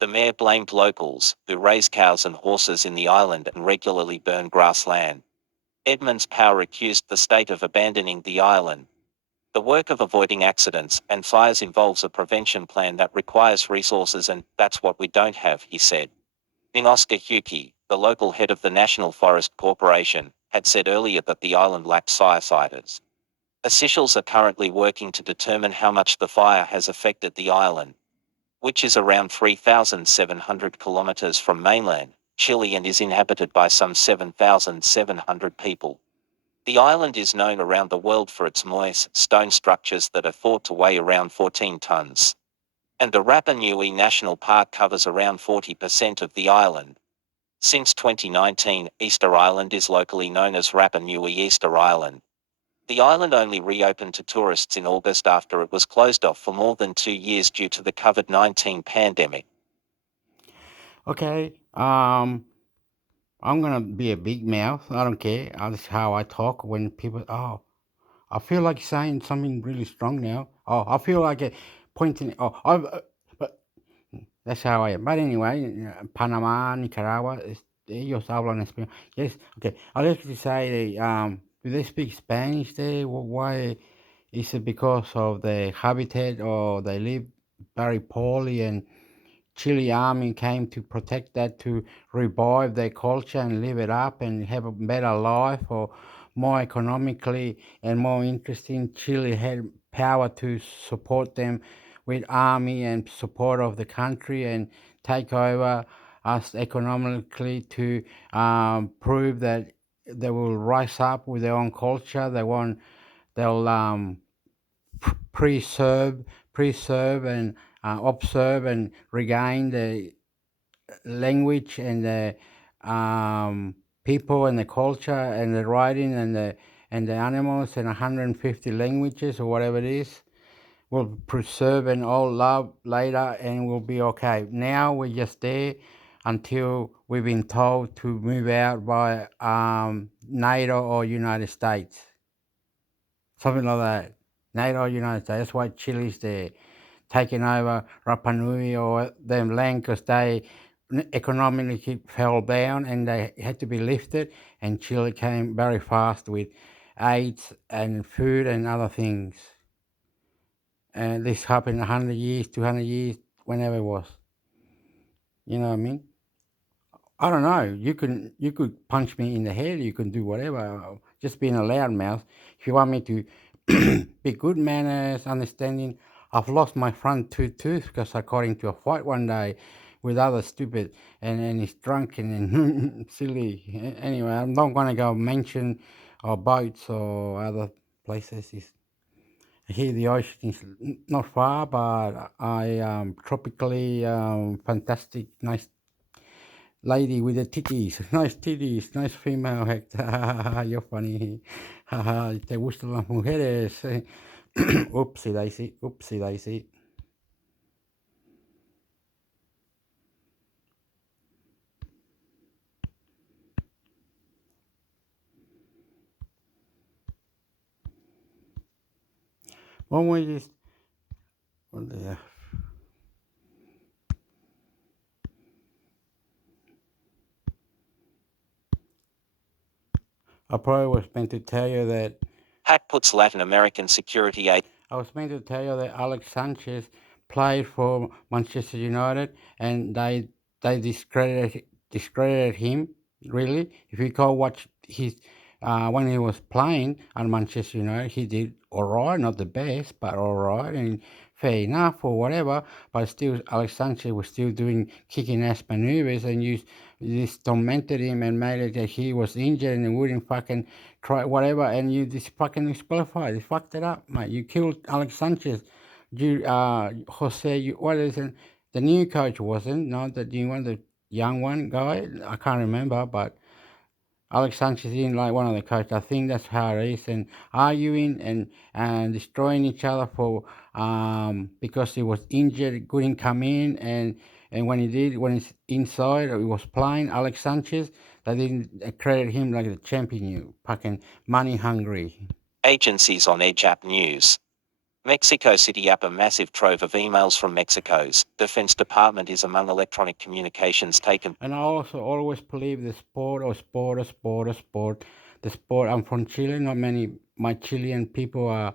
The mayor blamed locals, who raise cows and horses in the island and regularly burn grassland. Edmonds Power accused the state of abandoning the island. The work of avoiding accidents and fires involves a prevention plan that requires resources, and that's what we don't have, he said. Oscar Huki, the local head of the National Forest Corporation, had said earlier that the island lacked firefighters. Officials are currently working to determine how much the fire has affected the island, which is around 3,700 kilometers from mainland Chile and is inhabited by some 7,700 people. The island is known around the world for its moist stone structures that are thought to weigh around 14 tons. And the Rapa Nui National Park covers around 40% of the island. Since 2019, Easter Island is locally known as Rapa Nui Easter Island. The island only reopened to tourists in August after it was closed off for more than 2 years due to the COVID-19 pandemic. Okay, I'm gonna be a big mouth. I don't care. That's how I talk when people. Oh, I feel like saying something really strong now. Oh, I feel like pointing. But that's how I am. But anyway, Panama, Nicaragua, ellos hablan español. Yes. Okay. I like to say, do they speak Spanish there? Why is it because of the habitat, or they live very poorly, and Chile army came to protect that, to revive their culture and live it up and have a better life, or more economically and more interesting? Chile had power to support them with army and support of the country and take over us economically to prove that they will rise up with their own culture. They'll preserve and observe and regain the language and the people and the culture and the writing and the animals and 150 languages or whatever it is. We'll preserve and all love later and we'll be okay. Now we're just there until we've been told to move out by NATO or United States. Something like that. NATO or United States. That's why Chile's there, taking over Rapa Nui or them land because they economically fell down and they had to be lifted, and Chile came very fast with aids and food and other things. And this happened 100 years, 200 years, whenever it was. You know what I mean? I don't know. You could punch me in the head. You can do whatever. Just being a loudmouth. If you want me to be good manners, understanding, I've lost my front two teeth because I got into a fight one day with other stupid and he's drunk and silly. Anyway, I'm not gonna go mention boats or other places. Here the ocean is not far, but I tropically fantastic, nice lady with the titties, nice female, Hector. You're funny. Te gustan las mujeres. Oopsie daisy. One way is, I probably was meant to tell you that Hack puts Latin American security aid. I was meant to tell you that Alex Sanchez played for Manchester United and they discredited him. Really, if you go watch his when he was playing at Manchester United, he did all right, not the best, but all right and fair enough or whatever. But still, Alex Sanchez was still doing kicking ass maneuvers, and you just tormented him and made it that he was injured and wouldn't fucking try whatever, and you just fucking disqualified. You fucked it up, mate. You killed Alex Sanchez. You Jose, what is it? The new coach wasn't, not the new one, the young one guy. I can't remember, but Alex Sanchez isn't like one of the coaches. I think that's how it is. And arguing and destroying each other for because he was injured, couldn't come in, and when he did, when he's inside, he was playing. Alex Sanchez, they didn't credit him like the champion. You fucking money hungry. Agencies on Edge App News. Mexico City up a massive trove of emails from Mexico's Defense Department is among electronic communications taken. And I also always believe the sport. The sport. I'm from Chile. Not many my Chilean people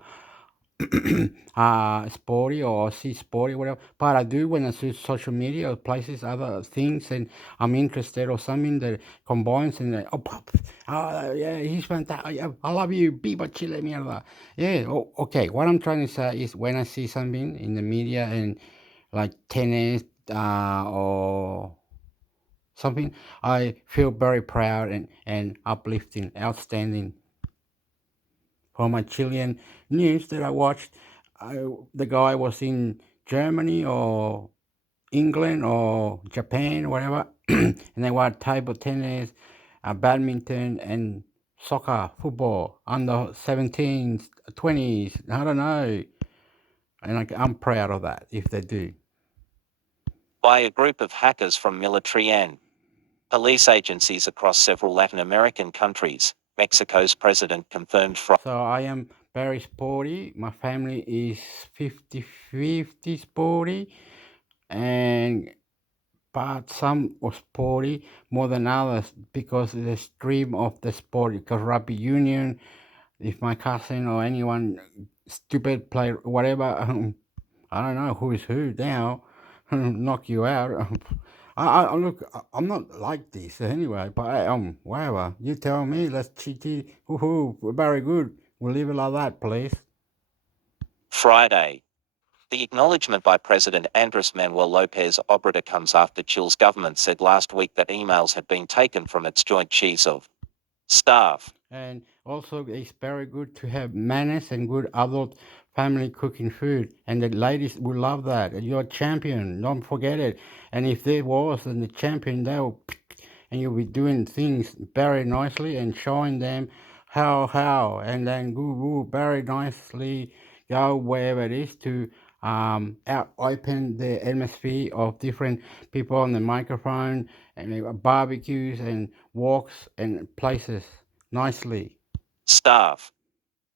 are sporty or see sporty whatever, but I do when I see social media or places other things and I'm interested or something that combines and yeah, he's fantastic, I love you, viva Chile, mierda. Yeah, okay, what I'm trying to say is when I see something in the media and like tennis or something, I feel very proud and uplifting, outstanding. For my Chilean news that I watched, the guy was in Germany or England or Japan, whatever, and they were table tennis, badminton, and soccer, football, under 17s, 20s, I don't know. And I'm proud of that if they do. By a group of hackers from military and police agencies across several Latin American countries, Mexico's president confirmed Friday. So I am very sporty. My family is 50-50 sporty, but some was sporty more than others because of the stream of the sport. Because rugby union, if my cousin or anyone stupid play whatever, I don't know who is who now, knock you out. I look, I'm not like this anyway, but whatever. You tell me, let's cheat. Very good. We'll leave it like that, please. Friday. The acknowledgement by President Andrés Manuel López Obrador comes after Chile's government said last week that emails had been taken from its joint chiefs of staff. And also, it's very good to have manners and good adult family cooking food. And the ladies will love that. And you're a champion. Don't forget it. And if there was then the champion, they'll and you'll be doing things very nicely and showing them how, and then go very nicely go wherever it is to out open the atmosphere of different people on the microphone and barbecues and walks and places nicely. Staff.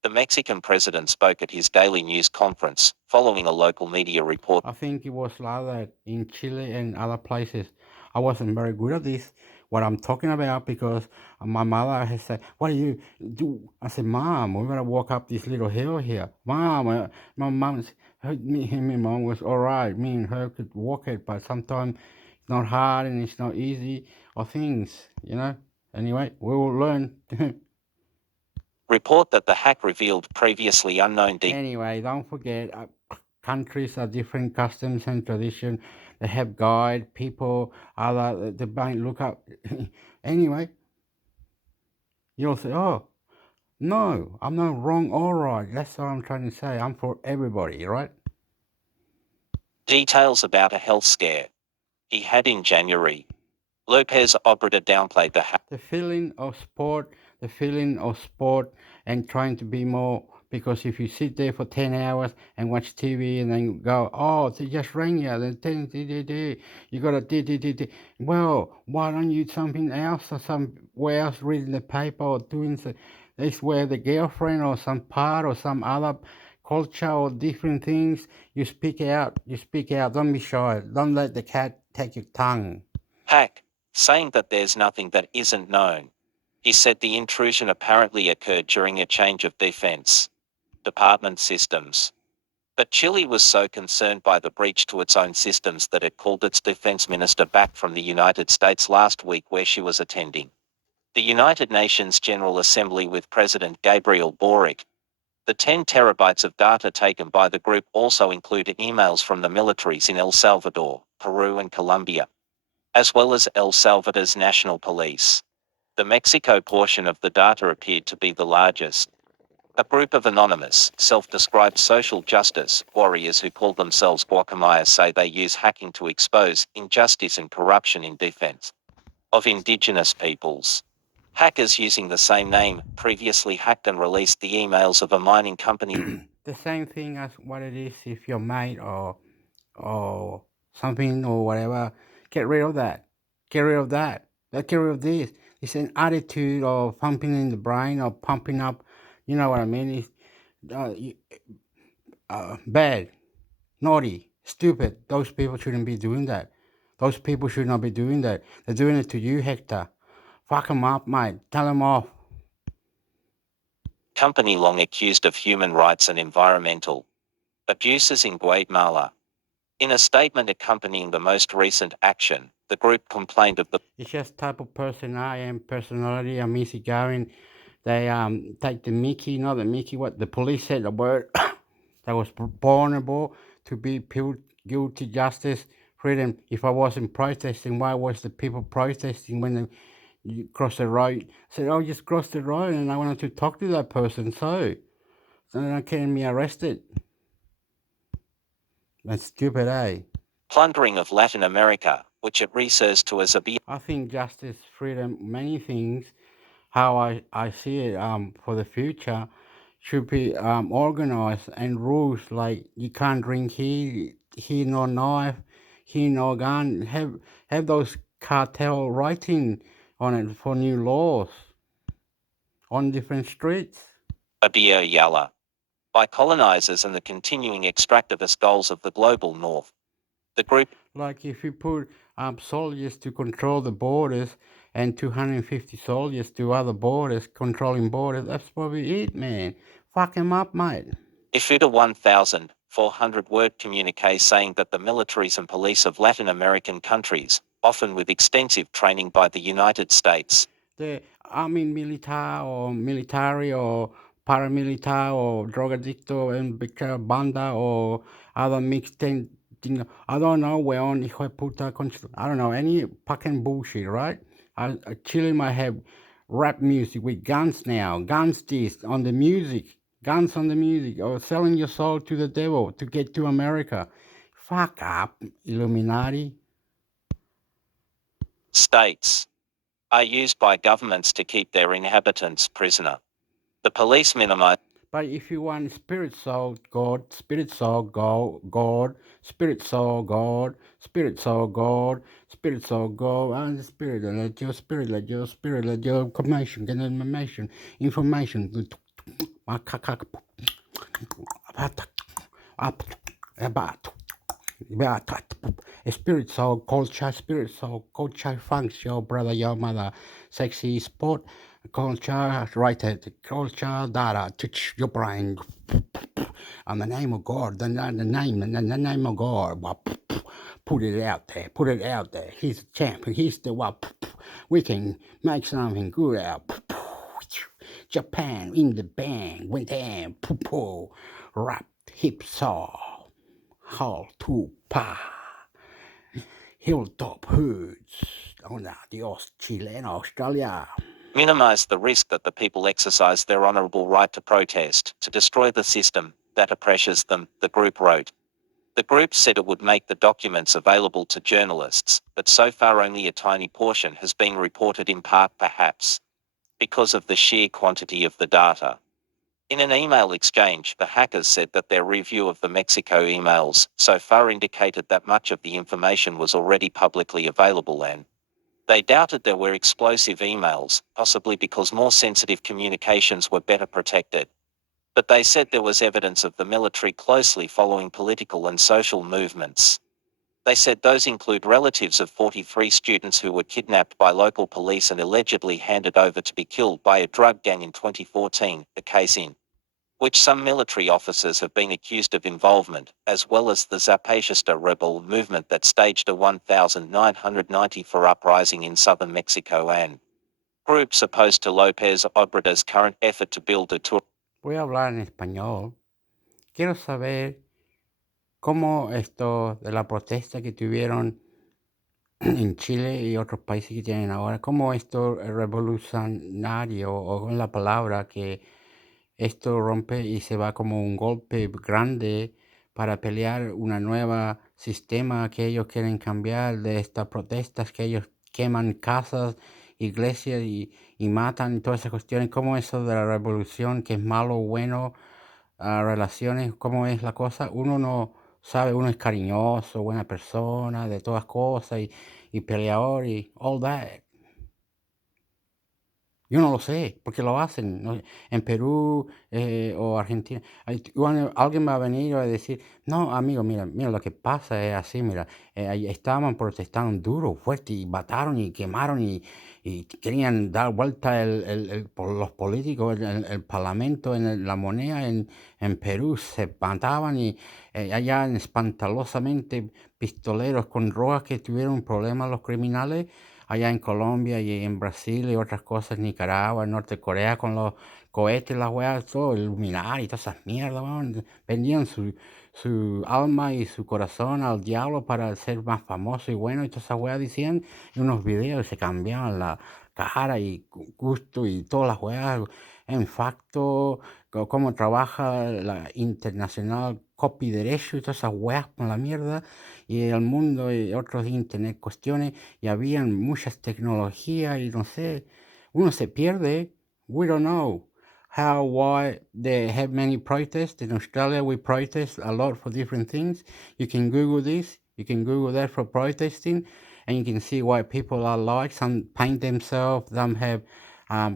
The Mexican president spoke at his daily news conference following a local media report. I think it was like that in Chile and other places. I wasn't very good at this, what I'm talking about, because my mother has said, "What do you do?" I said, "Mom, we're gonna walk up this little hill here." Mom, my mom, my mom was all right. Me and her could walk it, but sometimes it's not hard and it's not easy or things, you know. Anyway, we will learn. Report that the hack revealed previously unknown Anyway, don't forget, countries are different customs and tradition. They have guide people, other they might look up. Anyway, you'll say, "Oh, no, I'm not wrong. All right, that's what I'm trying to say. I'm for everybody, right?" details about a health scare he had in January. López Obrador downplayed the hack. The feeling of sport, and trying to be more, because if you sit there for 10 hours and watch TV and then go, "Oh, they just rang you, then you got to well, why don't you do something else or somewhere else, reading the paper or doing this where the girlfriend or some part or some other culture or different things, you speak out, don't be shy, don't let the cat take your tongue." Hack, saying that there's nothing that isn't known. He said the intrusion apparently occurred during a change of Defense Department systems. But Chile was so concerned by the breach to its own systems that it called its defense minister back from the United States last week, where she was attending the United Nations General Assembly with President Gabriel Boric. The 10 terabytes of data taken by the group also included emails from the militaries in El Salvador, Peru and Colombia, as well as El Salvador's national police. The Mexico portion of the data appeared to be the largest. A group of anonymous, self-described social justice warriors who call themselves Guacamayas say they use hacking to expose injustice and corruption in defense of indigenous peoples. Hackers using the same name previously hacked and released the emails of a mining company. The same thing as what it is if your mate or something or whatever. Get rid of that. Get rid of that. Get rid of this. It's an attitude of pumping in the brain or pumping up. You know what I mean? It's bad, naughty, stupid. Those people shouldn't be doing that. Those people should not be doing that. They're doing it to you, Hector. Fuck them up, mate. Tell them off. Company long accused of human rights and environmental abuses in Guatemala. In a statement accompanying the most recent action, the group complained of the It's just type of person I am, personality. I'm easygoing. They take the Mickey, not the Mickey. What the police said, the word that was vulnerable to be guilty, justice, freedom. If I wasn't protesting, why was the people protesting when you cross the road? I said, "Oh, just cross the road," and I wanted to talk to that person. So they're not getting me arrested. That's stupid, eh? plundering of Latin America, which it refers to as a I think justice, freedom, many things, how I see it for the future, should be organized, and rules like you can't drink here no knife, here no gun. Have those cartel writing on it for new laws on different streets. Abia Yala by colonizers and the continuing extractivist goals of the global north. The group, Like if you put soldiers to control the borders and 250 soldiers to other borders, controlling borders, that's probably it, man. Fuck them up, mate. issued a 1,400-word communique saying that the militaries and police of Latin American countries, often with extensive training by the United States, The army militar or military or paramilitar or drogadicto and banda or other mixtape. I don't know, weón, hijo de puta, I don't know, any fucking bullshit, right? Chile might have rap music with guns now, guns this, on the music, guns on the music, or selling your soul to the devil to get to America. Fuck up, Illuminati. States are used by governments to keep their inhabitants prisoner. The police minimize. But if you want spirit soul God, spirit soul God, spirit soul God, spirit soul God, spirit soul God, and the spirit, let your spirit, let your spirit, let your information, get information. Spirit soul culture, funks, your brother, your mother, sexy sport, culture, write culture, data, touch your brain. And the name of God, the name of God, put it out there. He's the champion, he's the one. We can make something good out. Japan in the band, went down, rap, hip saw, hall to pa, hilltop hoods, adios, Chile and Australia. Minimize the risk that the people exercise their honourable right to protest, to destroy the system that oppresses them, the group wrote. The group said it would make the documents available to journalists, but so far only a tiny portion has been reported, in part perhaps because of the sheer quantity of the data. In an email exchange, the hackers said that their review of the Mexico emails so far indicated that much of the information was already publicly available, and they doubted there were explosive emails, possibly because more sensitive communications were better protected. But they said there was evidence of the military closely following political and social movements. They said those include relatives of 43 students who were kidnapped by local police and allegedly handed over to be killed by a drug gang in 2014, a case in which some military officers have been accused of involvement, as well as the Zapatista rebel movement that staged a 1994 uprising in southern Mexico, and groups opposed to López Obrador's current effort to build a tour. Voy a hablar en español. Quiero saber cómo esto de la protesta que tuvieron en Chile y otros países que tienen ahora, cómo esto revolucionario, o con la palabra que esto rompe y se va como un golpe grande para pelear una nueva sistema que ellos quieren cambiar de estas protestas, que ellos queman casas, iglesias y matan todas esas cuestiones, cómo eso de la revolución, que es malo o bueno, relaciones, cómo es la cosa. Uno no sabe, uno es cariñoso, buena persona, de todas cosas y peleador y all that. Yo no lo sé, porque lo hacen, ¿no? En Perú o Argentina. Alguien va a venir y va a decir, no, amigo, mira, lo que pasa es así, mira, ahí estaban protestando duro, fuerte, y mataron y quemaron y querían dar vuelta por los políticos, el parlamento, la moneda en Perú, se mataban y allá espantalosamente pistoleros con drogas que tuvieron problemas los criminales. Allá en Colombia y en Brasil y otras cosas, Nicaragua, Norte Corea, con los cohetes, las weas, todo, el Illuminati y todas esas mierdas, weón. Vendían su alma y su corazón al diablo para ser más famoso y bueno, y todas esas weas decían, y unos videos se cambiaban la cara y gusto y todas las weas, en facto, cómo trabaja la internacional copy derecho y todas esas weas con la mierda, y el mundo y otros internet cuestiones, y habían muchas tecnologías y no sé, uno se pierde. We don't know why they have many protests. In Australia we protest a lot for different things. You can Google this, you can Google that for protesting, and you can see why people are like. Some paint themselves, some have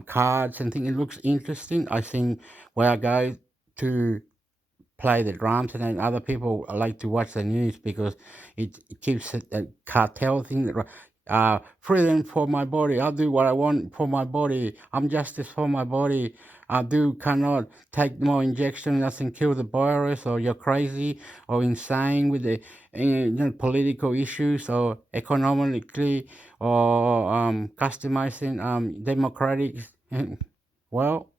cards and things. It looks interesting. I think where I go to play the drums, and then other people like to watch the news because it keeps a cartel thing. Freedom for my body. I'll do what I want for my body. I'm justice for my body. Cannot take more injection. Doesn't kill the virus. Or you're crazy or insane with the political issues or economically or customizing democratic. Well,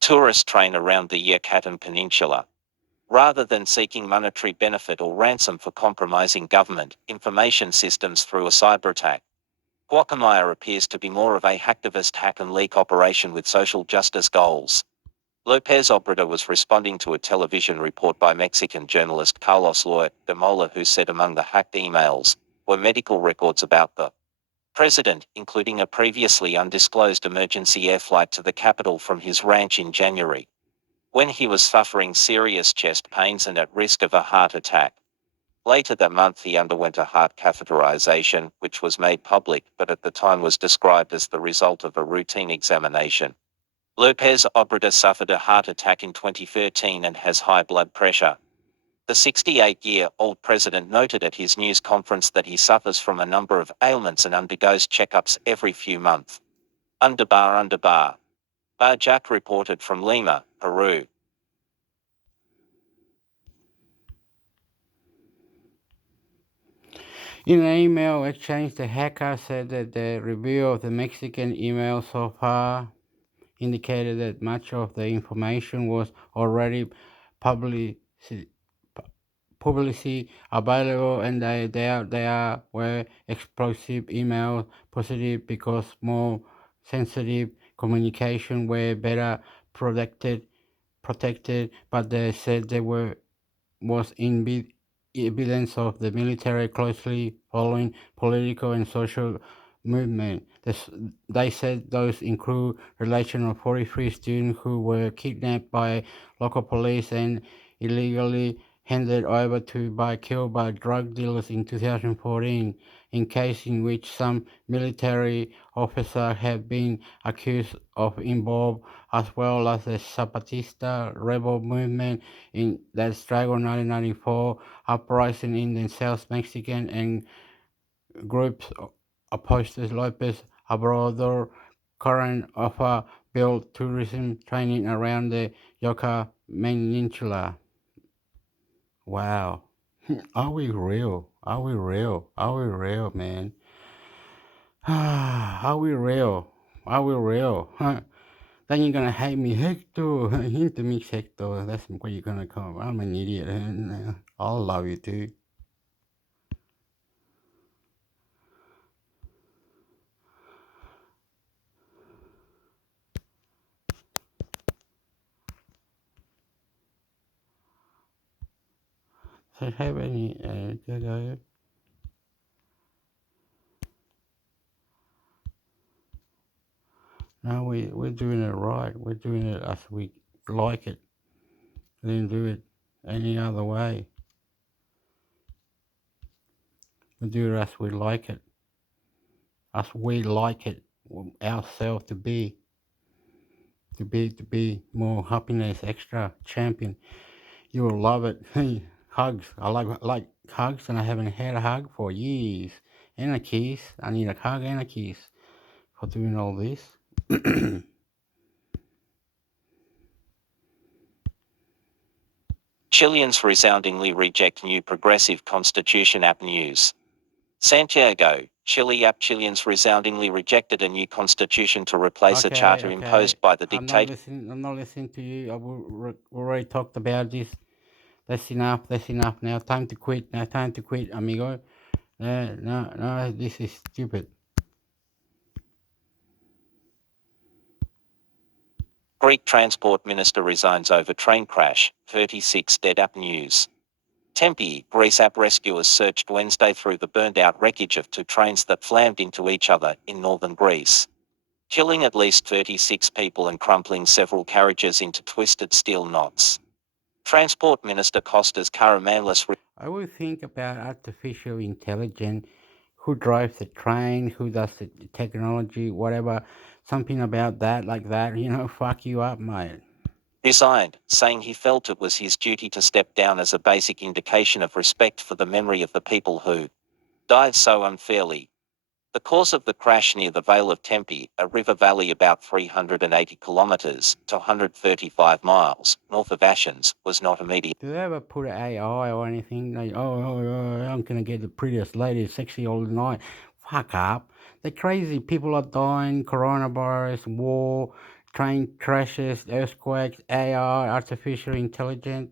Tourists train around the Yucatan Peninsula. Rather than seeking monetary benefit or ransom for compromising government information systems through a cyber attack, Guacamaya appears to be more of a hacktivist hack and leak operation with social justice goals. Lopez Obrador was responding to a television report by Mexican journalist Carlos Loret de Mola, who said among the hacked emails were medical records about the president, including a previously undisclosed emergency air flight to the capital from his ranch in January, when he was suffering serious chest pains and at risk of a heart attack. Later that month he underwent a heart catheterization, which was made public but at the time was described as the result of a routine examination. Lopez Obrador suffered a heart attack in 2013 and has high blood pressure. The 68-year-old president noted at his news conference that he suffers from a number of ailments and undergoes checkups every few months. Underbar. Barjack reported from Lima, Peru. In an email exchange, the hacker said that the review of the Mexican email so far indicated that much of the information was already publicly available, and they were explosive emails positive because more sensitive communication were better protected, but they said there was evidence of the military closely following political and social movement. They said those include relation of 43 students who were kidnapped by local police and illegally handed over to by killed by drug dealers in 2014, in case in which some military officers have been accused of involved, as well as the Zapatista rebel movement in that struggle 1994 uprising in the South Mexican, and groups opposed to Lopez Obrador current offer build tourism training around the Yucatan Peninsula. Wow. Are we real? Are we real? Are we real, man? Are we real? Are we real? Huh? Then you're gonna hate me, Hector. Intermix Hector. That's what you're gonna call me. I'm an idiot. I'll love you too. So have any no, we're doing it right. We're doing it as we like it. We didn't do it any other way. We do it as we like it. As we like it ourselves to be more happiness, extra champion. You will love it. Hey, hugs. I like hugs, and I haven't had a hug for years. And a kiss. I need a hug and a kiss for doing all this. Chileans resoundingly reject new progressive constitution. App News. Santiago, Chile. App Chileans resoundingly rejected a new constitution to replace a charter imposed by the dictator. I'm not listening to you. I already talked about this. That's enough now. Time to quit. Amigo. No, this is stupid. Greek transport minister resigns over train crash, 36 dead. App News. Tempe, Greece. App rescuers searched Wednesday through the burned-out wreckage of two trains that slammed into each other in northern Greece, killing at least 36 people and crumpling several carriages into twisted steel knots. Transport Minister Kostas Karamanlis. I will think about artificial intelligence. Who drives the train? Who does the technology? Whatever. Something about that, like that. Fuck you up, mate. Resigned, saying he felt it was his duty to step down as a basic indication of respect for the memory of the people who died so unfairly. The cause of the crash near the Vale of Tempe, a river valley about 380 kilometers to 135 miles north of Athens, was not immediate. Do they ever put an AI or anything? Like, I'm gonna get the prettiest lady, sexy all night. Fuck up. They're crazy. People are dying. Coronavirus, war, train crashes, earthquakes, AI, artificial intelligence.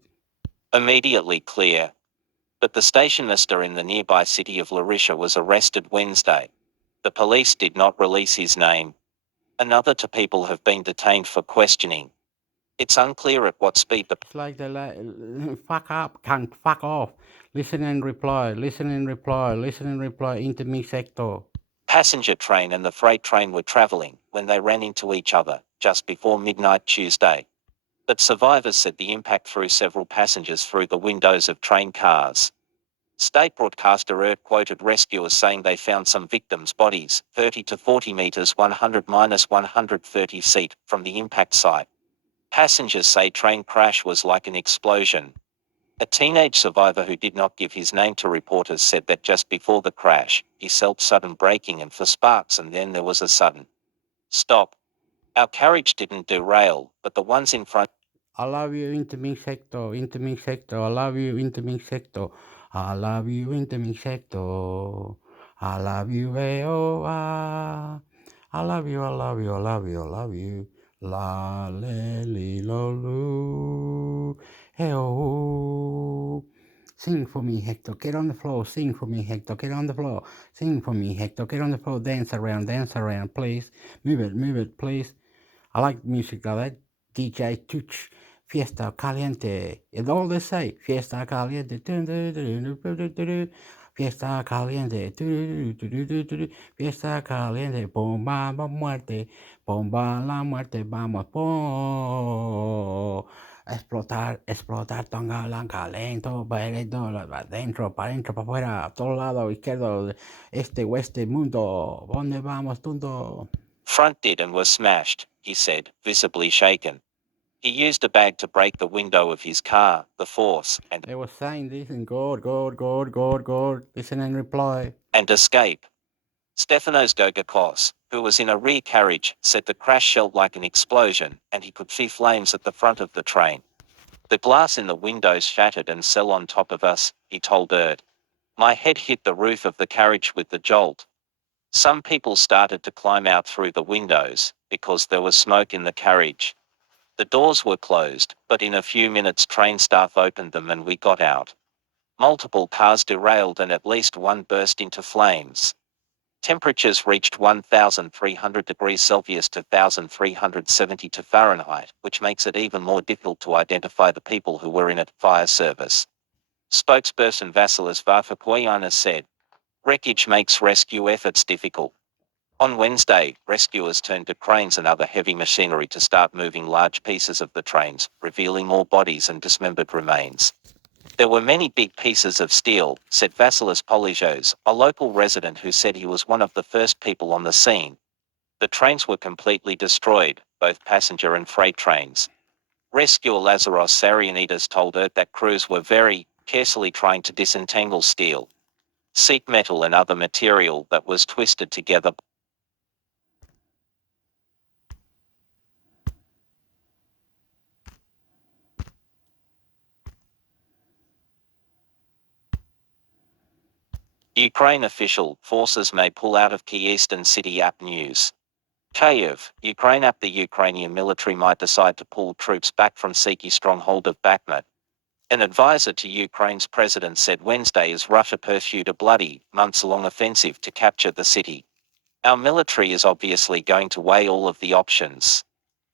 immediately clear. But the stationmaster in the nearby city of Larisha was arrested Wednesday. The police did not release his name. Another two people have been detained for questioning. It's unclear at what speed the... It's like they like, fuck up, can't fuck off. Listen and reply, listen and reply, listen and reply, intermix hector. passenger train and the freight train were travelling when they ran into each other just before midnight Tuesday. But survivors said the impact threw several passengers through the windows of train cars. State broadcaster ERT quoted rescuers saying they found some victims' bodies 30 to 40 metres 100-130 feet from the impact site. Passengers say train crash was like an explosion. A teenage survivor who did not give his name to reporters said that just before the crash, he felt sudden braking and for sparks, and then there was a sudden stop. Our carriage didn't derail, but the ones in front... I love you, intermix hector, intermix hector, I love you, intermix hector. I love you, intermix hector. I love you, A-O-I. I love you, I love you, I love you, I love you. La, le, li, lo, lu. Hey-oh. Sing for me, Hector, get on the floor. Sing for me, Hector, get on the floor. Sing for me, Hector, get on the floor. Dance around, please. Move it, please. I like music like that. DJ Tuch, Fiesta Caliente. And all they say, Fiesta Caliente. Fiesta Caliente. Fiesta Caliente. Bomba la muerte. Bomba la muerte. Vamos. Explotar, tonga, lento, para adentro, para adentro, para afuera, todo lado, izquierdo, este, oeste, mundo. ¿Dónde vamos, mundo? Front did and was smashed, he said, visibly shaken. He used a bag to break the window of his car, the force, and... They were saying this and God, listen and reply. And escape. Stefanos Gogakos, who was in a rear carriage, said the crash shelled like an explosion, and he could see flames at the front of the train. The glass in the windows shattered and fell on top of us, he told ERT. My head hit the roof of the carriage with the jolt. Some people started to climb out through the windows, because there was smoke in the carriage. The doors were closed, but in a few minutes train staff opened them and we got out. Multiple cars derailed and at least one burst into flames. Temperatures reached 1,300 degrees Celsius to 1,372 Fahrenheit, which makes it even more difficult to identify the people who were in it, fire service. Spokesperson Vasilis Varfakouyanis said, wreckage makes rescue efforts difficult. On Wednesday, rescuers turned to cranes and other heavy machinery to start moving large pieces of the trains, revealing more bodies and dismembered remains. There were many big pieces of steel, said Vasilis Polyzhos, a local resident who said he was one of the first people on the scene. The trains were completely destroyed, both passenger and freight trains. Rescuer Lazaros Sarianides told ERT that crews were very carefully trying to disentangle steel, sheet metal and other material that was twisted together. Ukraine official forces may pull out of key eastern city app news. Kyiv, Ukraine app. The Ukrainian military might decide to pull troops back from Siki stronghold of Bakhmut. An advisor to Ukraine's president said Wednesday as Russia pursued a bloody, months-long offensive to capture the city. Our military is obviously going to weigh all of the options.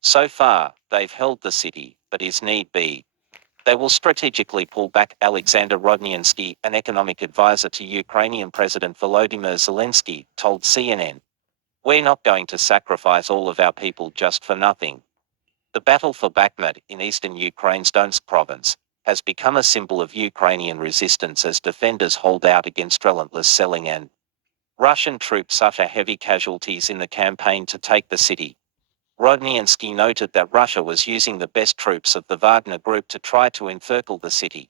So far, they've held the city, but as need be, they will strategically pull back. Alexander Rodniansky, an economic advisor to Ukrainian President Volodymyr Zelensky, told CNN. We're not going to sacrifice all of our people just for nothing. The battle for Bakhmut, in eastern Ukraine's Donetsk province, has become a symbol of Ukrainian resistance as defenders hold out against relentless shelling and Russian troops suffer heavy casualties in the campaign to take the city. Rodniansky noted that Russia was using the best troops of the Wagner Group to try to encircle the city.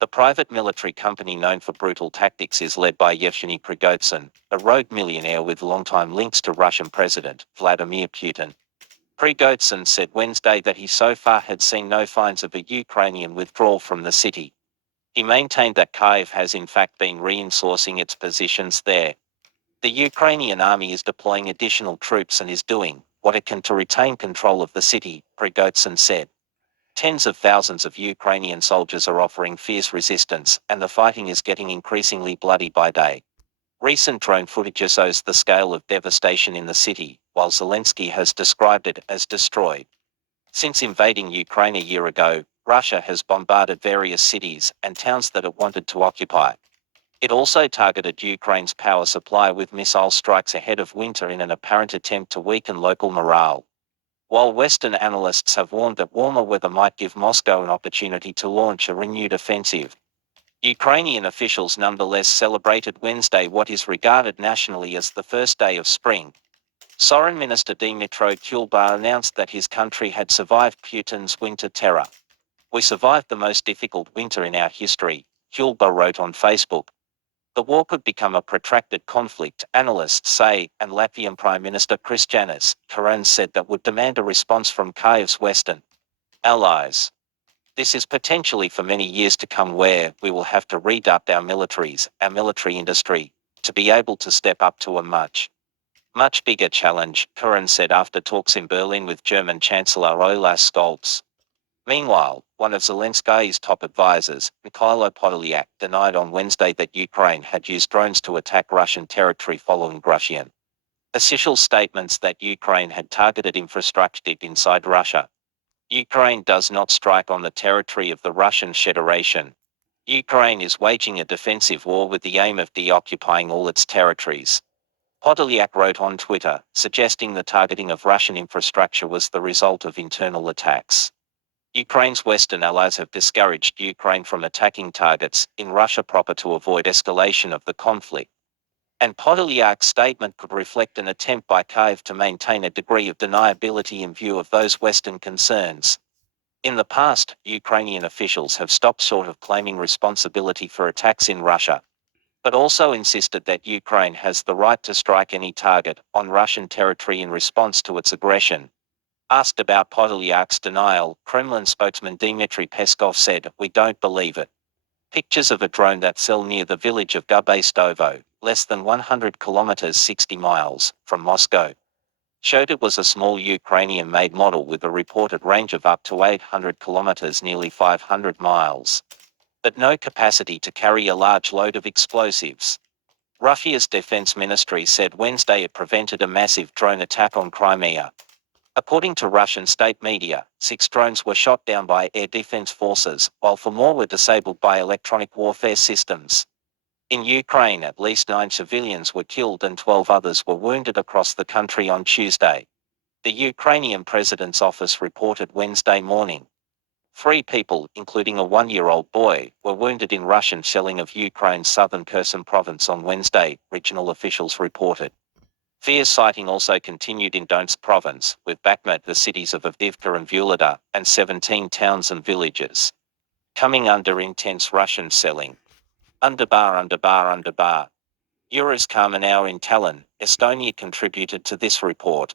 The private military company known for brutal tactics is led by Yevgeny Prigozhin, a rogue millionaire with longtime links to Russian President Vladimir Putin. Prigozhin said Wednesday that he so far had seen no signs of a Ukrainian withdrawal from the city. He maintained that Kyiv has in fact been reinforcing its positions there. The Ukrainian army is deploying additional troops and is doing what it can to retain control of the city, Prigozhin said. Tens of thousands of Ukrainian soldiers are offering fierce resistance, and the fighting is getting increasingly bloody by day. Recent drone footage shows the scale of devastation in the city, while Zelensky has described it as destroyed. Since invading Ukraine a year ago, Russia has bombarded various cities and towns that it wanted to occupy. It also targeted Ukraine's power supply with missile strikes ahead of winter in an apparent attempt to weaken local morale. While Western analysts have warned that warmer weather might give Moscow an opportunity to launch a renewed offensive, Ukrainian officials nonetheless celebrated Wednesday what is regarded nationally as the first day of spring. Foreign Minister Dmytro Kuleba announced that his country had survived Putin's winter terror. "We survived the most difficult winter in our history," Kuleba wrote on Facebook. The war could become a protracted conflict, analysts say, and Latvian Prime Minister Krišjānis Kariņš said that would demand a response from Kyiv's Western allies. "This is potentially for many years to come where we will have to readapt our military industry, to be able to step up to a much bigger challenge," Kariņš said after talks in Berlin with German Chancellor Olaf Scholz. Meanwhile, one of Zelensky's top advisors, Mikhailo Podolyak, denied on Wednesday that Ukraine had used drones to attack Russian territory following Russian official statements that Ukraine had targeted infrastructure inside Russia. Ukraine does not strike on the territory of the Russian Federation. Ukraine is waging a defensive war with the aim of deoccupying all its territories. Podolyak wrote on Twitter, suggesting the targeting of Russian infrastructure was the result of internal attacks. Ukraine's Western allies have discouraged Ukraine from attacking targets in Russia proper to avoid escalation of the conflict. And Podolyak's statement could reflect an attempt by Kyiv to maintain a degree of deniability in view of those Western concerns. In the past, Ukrainian officials have stopped short of claiming responsibility for attacks in Russia, but also insisted that Ukraine has the right to strike any target on Russian territory in response to its aggression. Asked about Podolyak's denial, Kremlin spokesman Dmitry Peskov said, "We don't believe it." Pictures of a drone that fell near the village of Gubastovo, less than 100 kilometers 60 miles from Moscow, showed it was a small Ukrainian-made model with a reported range of up to 800 kilometers, nearly 500 miles, but no capacity to carry a large load of explosives. Russia's defense ministry said Wednesday it prevented a massive drone attack on Crimea. According to Russian state media, 6 drones were shot down by air defense forces, while 4 more were disabled by electronic warfare systems. In Ukraine, at least 9 civilians were killed and 12 others were wounded across the country on Tuesday. The Ukrainian president's office reported Wednesday morning. 3 people, including a 1-year-old boy, were wounded in Russian shelling of Ukraine's southern Kherson province on Wednesday, regional officials reported. Fierce fighting also continued in Donetsk province, with Bakhmut, the cities of Avdiivka and Vuhledar, and 17 towns and villages coming under intense Russian shelling. Underbar. Euros Carmenau in Tallinn, Estonia contributed to this report.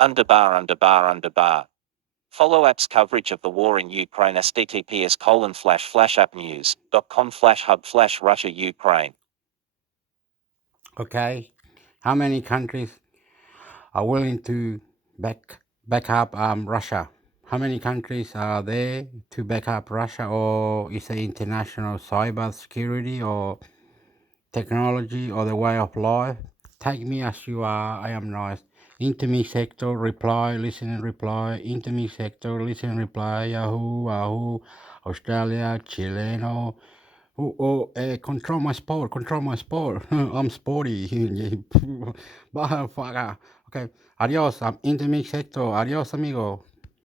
Underbar. Follow app's coverage of the war in Ukraine https://appnews.com/hub/Russia-Ukraine. Okay, how many countries are willing to back up Russia? How many countries are there to back up Russia, or is it international cyber security or technology or the way of life? Take me as you are, I am nice. Intermix hector, reply, listen and reply. Intermix hector, listen and reply. Yahoo, Australia, Chileno. Control my sport. I'm sporty. Fucker. Okay, adios, I'm Intermix hector. Adios, amigo.